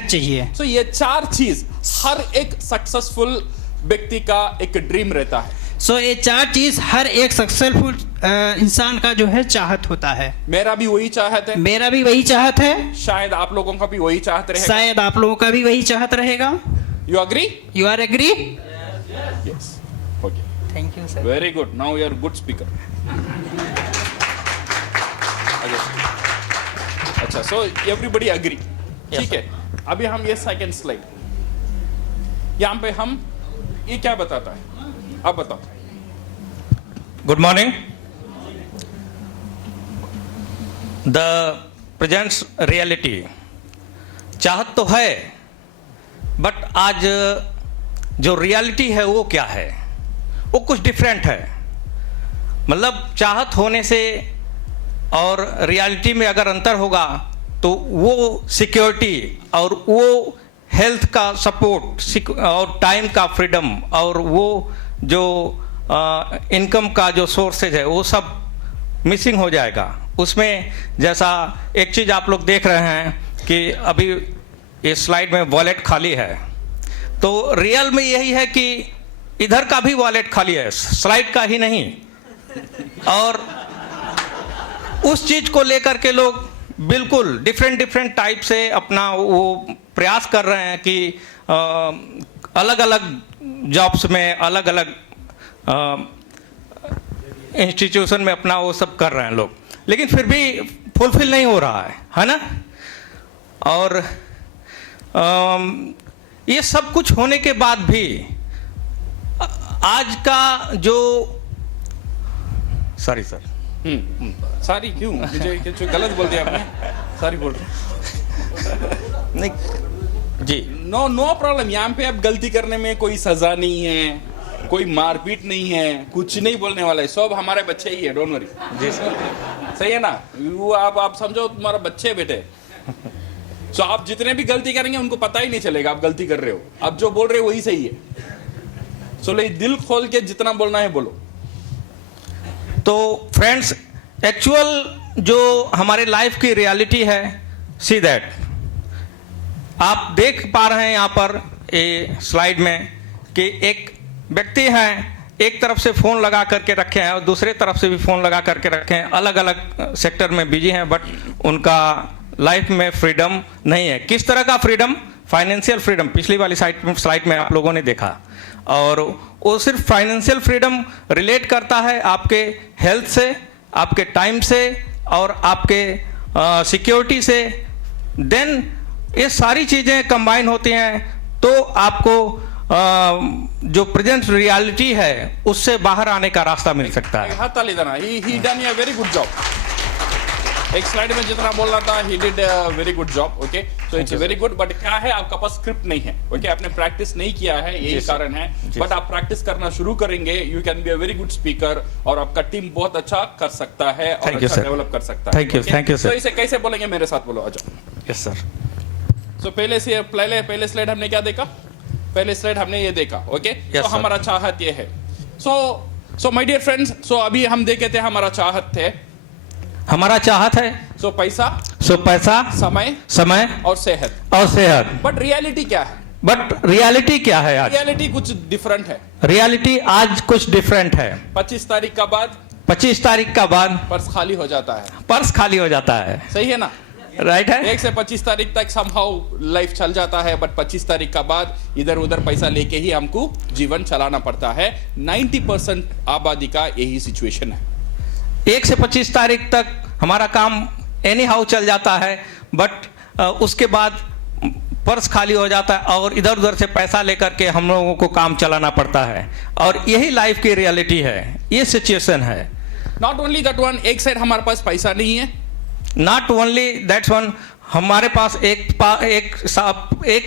चाहिए सो ये 4 चीज हर एक सक्सेसफुल व्यक्ति का एक ड्रीम रहता है ये 4 चीज हर एक सक्सेसफुल इंसान का जो है चाहत होता है मेरा भी वही चाहत है शायद आप लोगों का भी वही चाहत रहेगा you are agree yes okay thank you sir very good now you are good speaker अच्छा, सो एवरीबडी अग्री, ठीक है। अभी हम ये सेकंड स्लाइड, यहाँ पे हम ये क्या बताता है, आप बताओ। Good morning. The presents reality, चाहत तो है बट आज जो रियलिटी है वो क्या है, वो कुछ डिफरेंट है। मतलब चाहत होने से और रियलिटी में अगर अंतर होगा तो वो सिक्योरिटी और वो हेल्थ का सपोर्ट और टाइम का फ्रीडम और वो जो इनकम का जो सोर्सेज है वो सब मिसिंग हो जाएगा। उसमें जैसा एक चीज़ आप लोग देख रहे हैं कि अभी इस स्लाइड में वॉलेट खाली है, तो रियल में यही है कि इधर का भी वॉलेट खाली है, स्लाइड का ही नहीं। और उस चीज को लेकर के लोग बिल्कुल डिफरेंट टाइप से अपना वो प्रयास कर रहे हैं कि अलग अलग जॉब्स में अलग अलग इंस्टीट्यूशन में अपना वो सब कर रहे हैं लोग, लेकिन फिर भी फुलफिल नहीं हो रहा है ना। और ये सब कुछ होने के बाद भी आज का जो सॉरी सर सारी क्यों, मुझे कुछ गलत बोल दिया आपने, सारी बोल रहे नहीं जी, नो प्रॉब्लम। यहाँ पे अब गलती करने में कोई सजा नहीं है, कोई मारपीट नहीं है, कुछ नहीं बोलने वाला है, सब हमारे बच्चे ही है, डोंट वरी। जी सर, सही है ना, वो आप समझो तुम्हारा बच्चे बेटे। सो आप जितने भी गलती करेंगे उनको पता ही नहीं चलेगा आप गलती कर रहे हो, आप जो बोल रहे हो वही सही है। सो ले दिल खोल के जितना बोलना है बोलो। तो फ्रेंड्स, एक्चुअल जो हमारे लाइफ की रियलिटी है, सी दैट आप देख पा रहे हैं यहाँ पर ये स्लाइड में कि एक व्यक्ति हैं, एक तरफ से फोन लगा करके रखे हैं और दूसरे तरफ से भी फोन लगा करके रखे हैं, अलग अलग सेक्टर में बिजी हैं, बट उनका लाइफ में फ्रीडम नहीं है। किस तरह का फ्रीडम? फाइनेंशियल फ्रीडम, पिछली वाली स्लाइड में आप लोगों ने देखा। और वो सिर्फ फाइनेंशियल फ्रीडम रिलेट करता है आपके हेल्थ से, आपके टाइम से और आपके सिक्योरिटी से। देन ये सारी चीजें कंबाइन होती हैं तो आपको जो प्रेजेंट रियलिटी है उससे बाहर आने का रास्ता मिल सकता है। हाथ ताली देना, he done a very good job. एक स्लाइड में जितना बोल रहा था, he did very good job, okay. So it's very good, but क्या है आपका पास स्क्रिप्ट नहीं है, ओके। आपने प्रैक्टिस नहीं किया है, यही कारण है। बट आप प्रैक्टिस करना शुरू करेंगे, you can be a very good speaker और आपका टीम बहुत अच्छा कर सकता है और अच्छा डेवलप कर सकता है। Thank you sir. तो इसे कैसे बोलेंगे मेरे साथ बोलो, अच्छा। Yes sir. सो पहले स्लाइड हमने क्या देखा? पहले स्लाइड हमने ये देखा, ओके। तो हमारा चाहत ये है। सो माय डियर फ्रेंड्स, सो अभी हम देखे थे हमारा चाहत थे, हमारा चाहत है सो पैसा, समय और सेहत। बट रियलिटी क्या है? बट रियलिटी क्या है? आज रियलिटी कुछ डिफरेंट है। रियलिटी आज कुछ डिफरेंट है। 25 तारीख का बाद पर्स खाली हो जाता है। पर्स खाली हो जाता है, सही है ना? राइट है। 1 से 25 तारीख तक समहाउ लाइफ चल जाता है, बट 25 तारीख का बाद इधर उधर पैसा लेके ही हमको जीवन चलाना पड़ता है। 90% आबादी का यही सिचुएशन है। 1 से 25 तारीख तक हमारा काम एनी हाउ चल जाता है, बट उसके बाद पर्स खाली हो जाता है और इधर उधर से पैसा लेकर के हम लोगों को काम चलाना पड़ता है। और यही लाइफ की रियलिटी है, ये सिचुएशन है। नॉट ओनली दैट वन, एक साइड हमारे पास पैसा नहीं है, नॉट ओनली दैट्स वन, हमारे पास एक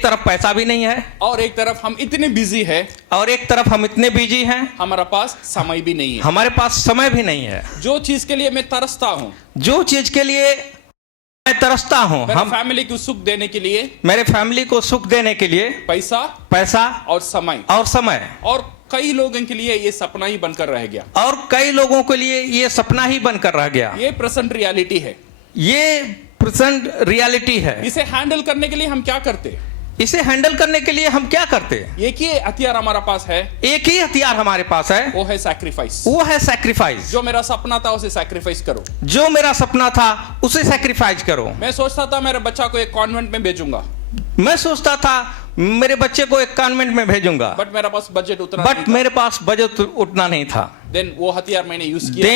तरफ पैसा भी नहीं है और एक तरफ हम इतने बिजी है, और एक तरफ हम इतने बिजी हैं हमारा पास समय भी नहीं है। हमारे पास समय भी नहीं है। जो चीज के लिए मैं तरसता हूँ, जो चीज के लिए मैं तरसता हूँ, हम फैमिली को सुख देने के लिए, मेरे फैमिली को सुख देने के लिए पैसा और समय और कई लोगों के लिए ये सपना ही बनकर रह गया, और कई लोगों के लिए ये सपना ही बनकर रह गया। ये प्रेजेंट रियलिटी है, ये प्रेजेंट रियलिटी है। इसे हैंडल करने के लिए हम क्या करते? इसे हैंडल करने के लिए हम क्या करते? एक ही हथियार हमारा पास है, एक ही हथियार हमारे पास है, वो है सैक्रिफाइस। वो है सैक्रिफाइस। जो मेरा सपना था उसे सैक्रिफाइस करो, जो मेरा सपना था उसे सैक्रिफाइस करो। मैं सोचता था मेरे बच्चा को एक कॉन्वेंट में भेजूंगा, मैं सोचता था मेरे बच्चे को एक कॉन्वेंट में भेजूंगा, बट मेरे पास बजट उतना नहीं था। देन वो हथियार मैंने यूज किया,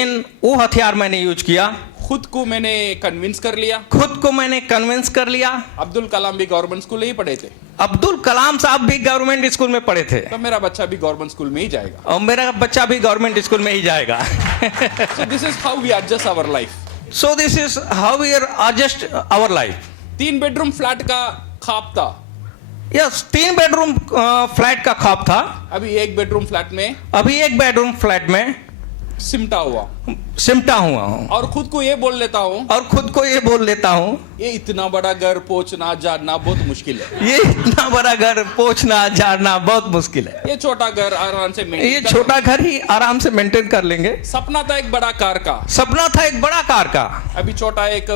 यूज किया। खुद को मैंने कन्विंस कर लिया। खुद को मैंने कन्विंस कर लिया। अब्दुल कलाम भी गवर्नमेंट स्कूल ही पढ़े थे, अब्दुल कलाम साहब भी गवर्नमेंट स्कूल में पढ़े थे, तो मेरा बच्चा भी गवर्नमेंट स्कूल में ही जाएगा। और मेरा बच्चा भी गवर्नमेंट स्कूल में ही जाएगा। So this is how we adjust our life. So this is how we adjust our life. 3 bedroom flat का ख्वाब था, यस 3 बेडरूम फ्लैट का ख्वाब था। अभी 1 बेडरूम फ्लैट में अभी 1 बेडरूम फ्लैट में सिमटा हुआ हूँ और खुद को ये बोल लेता हूँ ये इतना बड़ा घर पहुंचना झाड़ना बहुत मुश्किल है। ये इतना बड़ा घर पहुंचना झाड़ना बहुत मुश्किल है। ये छोटा घर आराम से maintain ये कर छोटा घर ही आराम से मेंटेन कर लेंगे। सपना था एक बड़ा कार का, अभी छोटा एक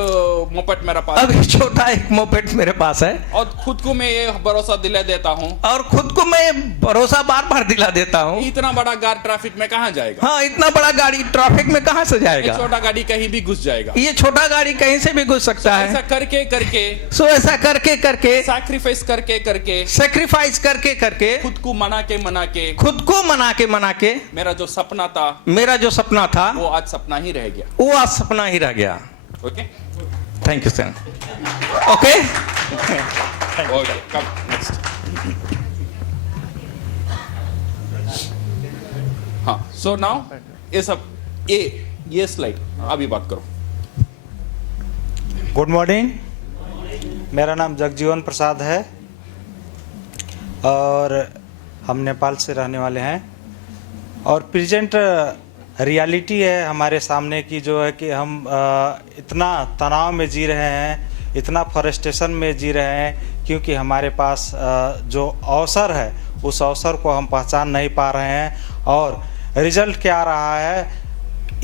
मोपेड मेरा पास अभी छोटा एक मोपेड मेरे पास है। और खुद को मैं ये भरोसा दिला देता हूँ, और खुद को मैं भरोसा बार बार दिला देता हूँ, इतना बड़ा कार ट्रैफिक में कहाँ जाएगा। हाँ इतना बड़ा गाड़ी ट्रैफिक में कहाँ से ये जाएगा। छोटा गाड़ी कहीं भी घुस जाएगा। ये छोटा गाड़ी कहीं से भी घुस सकता ऐसा है। करके करके ऐसा करके करके सैक्रिफाइस करके करके सेक्रीफाइस करके करके खुद को मना के मना के मेरा जो सपना था वो आज सपना ही रह गया। Okay, thank you sir. Okay come next. हाँ, सो नाउ ये सब ये स्लाइड अभी बात करो। गुड मॉर्निंग, मेरा नाम जगजीवन प्रसाद है और हम नेपाल से रहने वाले हैं। और प्रेजेंट रियलिटी है हमारे सामने की जो है कि हम इतना तनाव में जी रहे हैं, इतना फॉरेस्टेशन में जी रहे हैं, क्योंकि हमारे पास जो अवसर है उस अवसर को हम पहचान नहीं पा रहे हैं। और रिजल्ट क्या रहा है,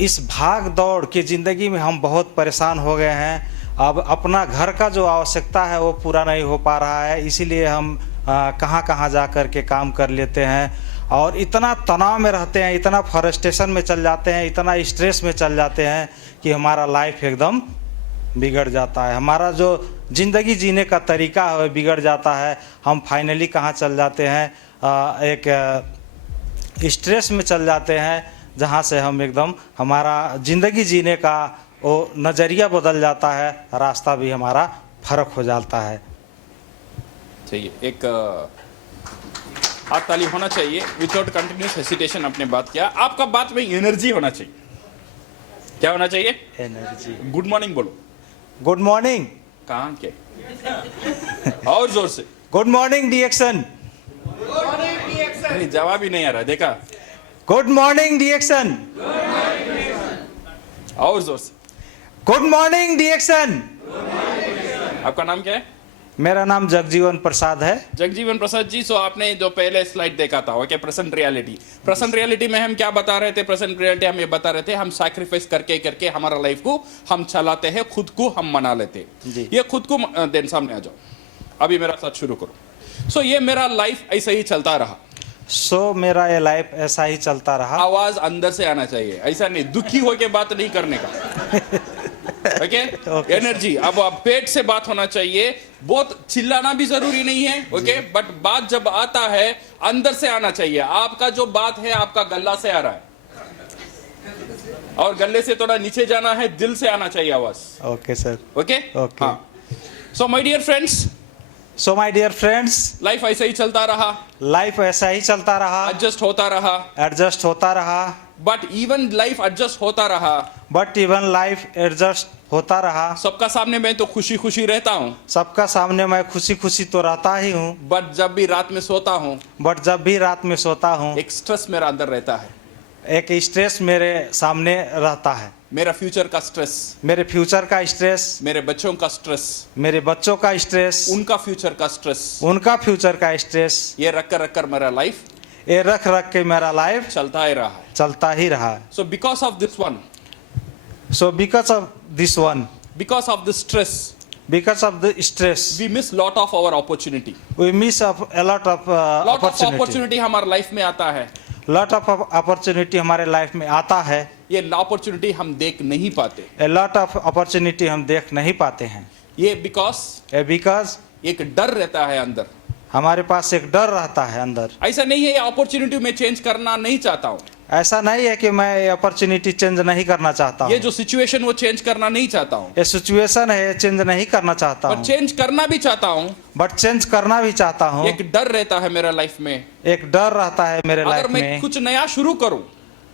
इस भाग दौड़ की ज़िंदगी में हम बहुत परेशान हो गए हैं। अब अपना घर का जो आवश्यकता है वो पूरा नहीं हो पा रहा है, इसीलिए हम कहाँ कहाँ जा कर के काम कर लेते हैं और इतना तनाव में रहते हैं, इतना फॉरेस्टेशन में चल जाते हैं, इतना स्ट्रेस में चल जाते हैं कि हमारा लाइफ एकदम बिगड़ जाता है। हमारा जो ज़िंदगी जीने का तरीका है वो बिगड़ जाता है। हम फाइनली कहाँ चल जाते हैं, एक स्ट्रेस में चल जाते हैं, जहाँ से हम एकदम हमारा ज़िंदगी जीने का वो नज़रिया बदल जाता है, रास्ता भी हमारा फर्क हो जाता है। चाहिए एक हाथ ताली होना चाहिए विदाउट कंटिन्यूस हेसिटेशन। आपने बात किया, आपका बात में एनर्जी होना चाहिए। क्या होना चाहिए? एनर्जी। गुड मॉर्निंग बोलो। Good morning. कहाँ के और जोर से। गुड मॉर्निंग डिएक्शन। जवाब ही नहीं आ रहा, देखा। गुड मॉर्निंग डिएक्शन। और जोर से। गुड मॉर्निंग डिएक्शन। आपका नाम क्या है? मेरा नाम जगजीवन प्रसाद है। जगजीवन प्रसाद जी, सो आपने जो पहले स्लाइड देखा था, ओके, प्रेजेंट रियलिटी में हम क्या बता रहे थे? प्रेजेंट रियलिटी हम ये बता रहे थे, हम सैक्रिफाइस करके करके हमारा लाइफ को हम चलाते हैं, खुद को हम मना लेते हैं। ये खुद को देन सामने आ जाओ, अभी मेरा साथ शुरू करो। सो ये मेरा लाइफ ऐसा ही चलता रहा। मेरा ये लाइफ ऐसा ही चलता रहा। आवाज अंदर से आना चाहिए, ऐसा नहीं दुखी होके बात नहीं करने का। Okay, energy. अब पेट से बात होना चाहिए, बहुत चिल्लाना भी जरूरी नहीं है, ओके, बट बात जब आता है अंदर से आना चाहिए। आपका जो बात है आपका गला से आ रहा है और गले से थोड़ा नीचे जाना है, दिल से आना चाहिए आवाज। Okay sir. Okay, so my dear friends, life ऐसा ही चलता रहा, एडजस्ट होता रहा, बट इवन लाइफ एडजस्ट होता रहा। सबका सामने मैं तो खुशी खुशी रहता हूँ, बट जब भी रात में सोता हूँ एक स्ट्रेस मेरा अंदर रहता है, एक स्ट्रेस मेरे सामने रहता है। मेरा फ्यूचर का स्ट्रेस, मेरे फ्यूचर का स्ट्रेस, मेरे बच्चों का स्ट्रेस, उनका फ्यूचर का स्ट्रेस, ये रख कर मेरा लाइफ चलता ही रहा है। So because of this stress we miss lot of our opportunity. lot of opportunity हमारे लाइफ में आता है। lot of opportunity हमारे लाइफ में आता है। ये अपॉर्चुनिटी हम देख नहीं पाते। A lot of opportunity हम देख नहीं पाते हैं। ये because एक डर रहता है अंदर, हमारे पास एक डर रहता है अंदर। ऐसा नहीं है ये अपॉर्चुनिटी में चेंज करना नहीं चाहता हूँ, ऐसा नहीं है कि मैं ये अपॉर्चुनिटी चेंज नहीं करना चाहता हूँ। ये जो सिचुएशन वो चेंज करना नहीं चाहता हूँ, ये सिचुएशन है, चेंज नहीं करना चाहता पर हूँ, चेंज करना भी चाहता हूँ। बट चेंज करना भी चाहता हूँ। एक डर रहता है मेरा लाइफ में, एक डर रहता है मेरे अगर लाइफ मैं में, कुछ नया शुरू करूं,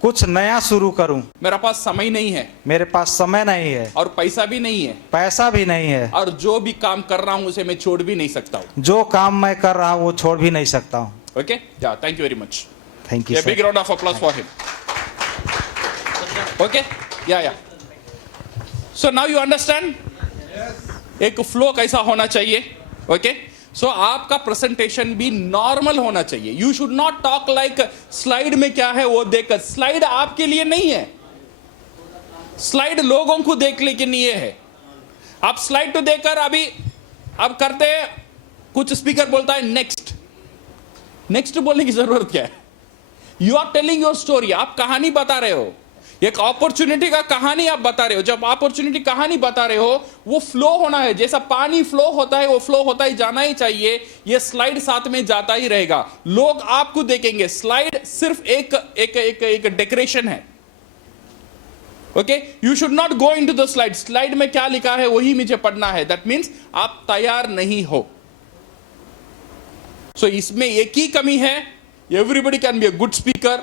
कुछ नया शुरू करूं, मेरा पास समय नहीं है, मेरे पास समय नहीं है और पैसा भी नहीं है, पैसा भी नहीं है, और जो भी काम कर रहा हूं उसे मैं छोड़ भी नहीं सकता हूं। जो काम मैं कर रहा हूं वो छोड़ भी नहीं सकता हूं। ओके, या thank you very much. Thank you A big round of applause for him. Okay? Yeah. So now you understand? एक फ्लो कैसा होना चाहिए? Okay? So आपका प्रेजेंटेशन भी नॉर्मल होना चाहिए। You should not talk like slide में क्या है वो देखकर। स्लाइड आपके लिए नहीं है, स्लाइड लोगों को देखने के लिए है। आप स्लाइड तो देखकर अभी अब करते हैं, कुछ स्पीकर बोलता है नेक्स्ट बोलने की जरूरत क्या है? You are telling your story, आप कहानी बता रहे हो, एक अपॉर्चुनिटी का कहानी आप बता रहे हो। जब अपॉर्चुनिटी कहानी बता रहे हो, वो फ्लो होना है, जैसा पानी फ्लो होता है वो फ्लो होता ही जाना ही चाहिए। ये स्लाइड साथ में जाता ही रहेगा, लोग आपको देखेंगे। स्लाइड सिर्फ एक डेकोरेशन है। Okay, you should not go into the slide. Slide में क्या लिखा है वही मुझे पढ़ना है। दैट मीन्स आप तैयार नहीं हो। सो इसमें एक ही कमी है, everybody can be a good speaker,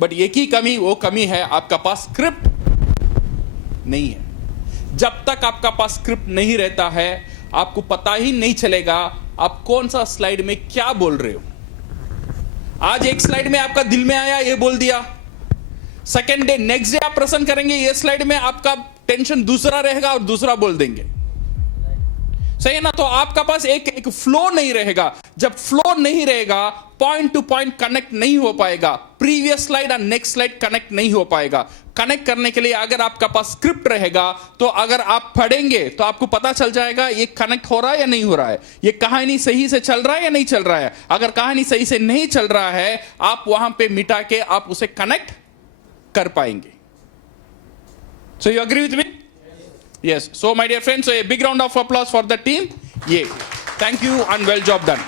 but एक ही कमी, वो कमी है आपका पास स्क्रिप्ट नहीं है। जब तक आपका पास स्क्रिप्ट नहीं रहता है, आपको पता ही नहीं चलेगा आप कौन सा स्लाइड में क्या बोल रहे हो। आज एक स्लाइड में आपका दिल में आया ये बोल दिया, सेकेंड डे नेक्स्ट डे आप प्रसन्न करेंगे, ये स्लाइड में आपका टेंशन दूसरा रहेगा और दूसरा बोल देंगे। सही है ना? तो आपका पास एक फ्लो नहीं रहेगा। जब फ्लो नहीं रहेगा, पॉइंट टू पॉइंट कनेक्ट नहीं हो पाएगा, प्रीवियस स्लाइड और नेक्स्ट स्लाइड कनेक्ट नहीं हो पाएगा। कनेक्ट करने के लिए अगर आपका पास स्क्रिप्ट रहेगा, तो अगर आप पढ़ेंगे तो आपको पता चल जाएगा ये कनेक्ट हो रहा है या नहीं हो रहा है, ये कहानी सही से चल रहा है या नहीं चल रहा है। अगर कहानी सही से नहीं चल रहा है, आप वहां पे मिटा के आप उसे कनेक्ट कर पाएंगे। So you agree with me? Yes. So, my dear friends, so a big round of applause for the team. Yeah. Thank you and well job done.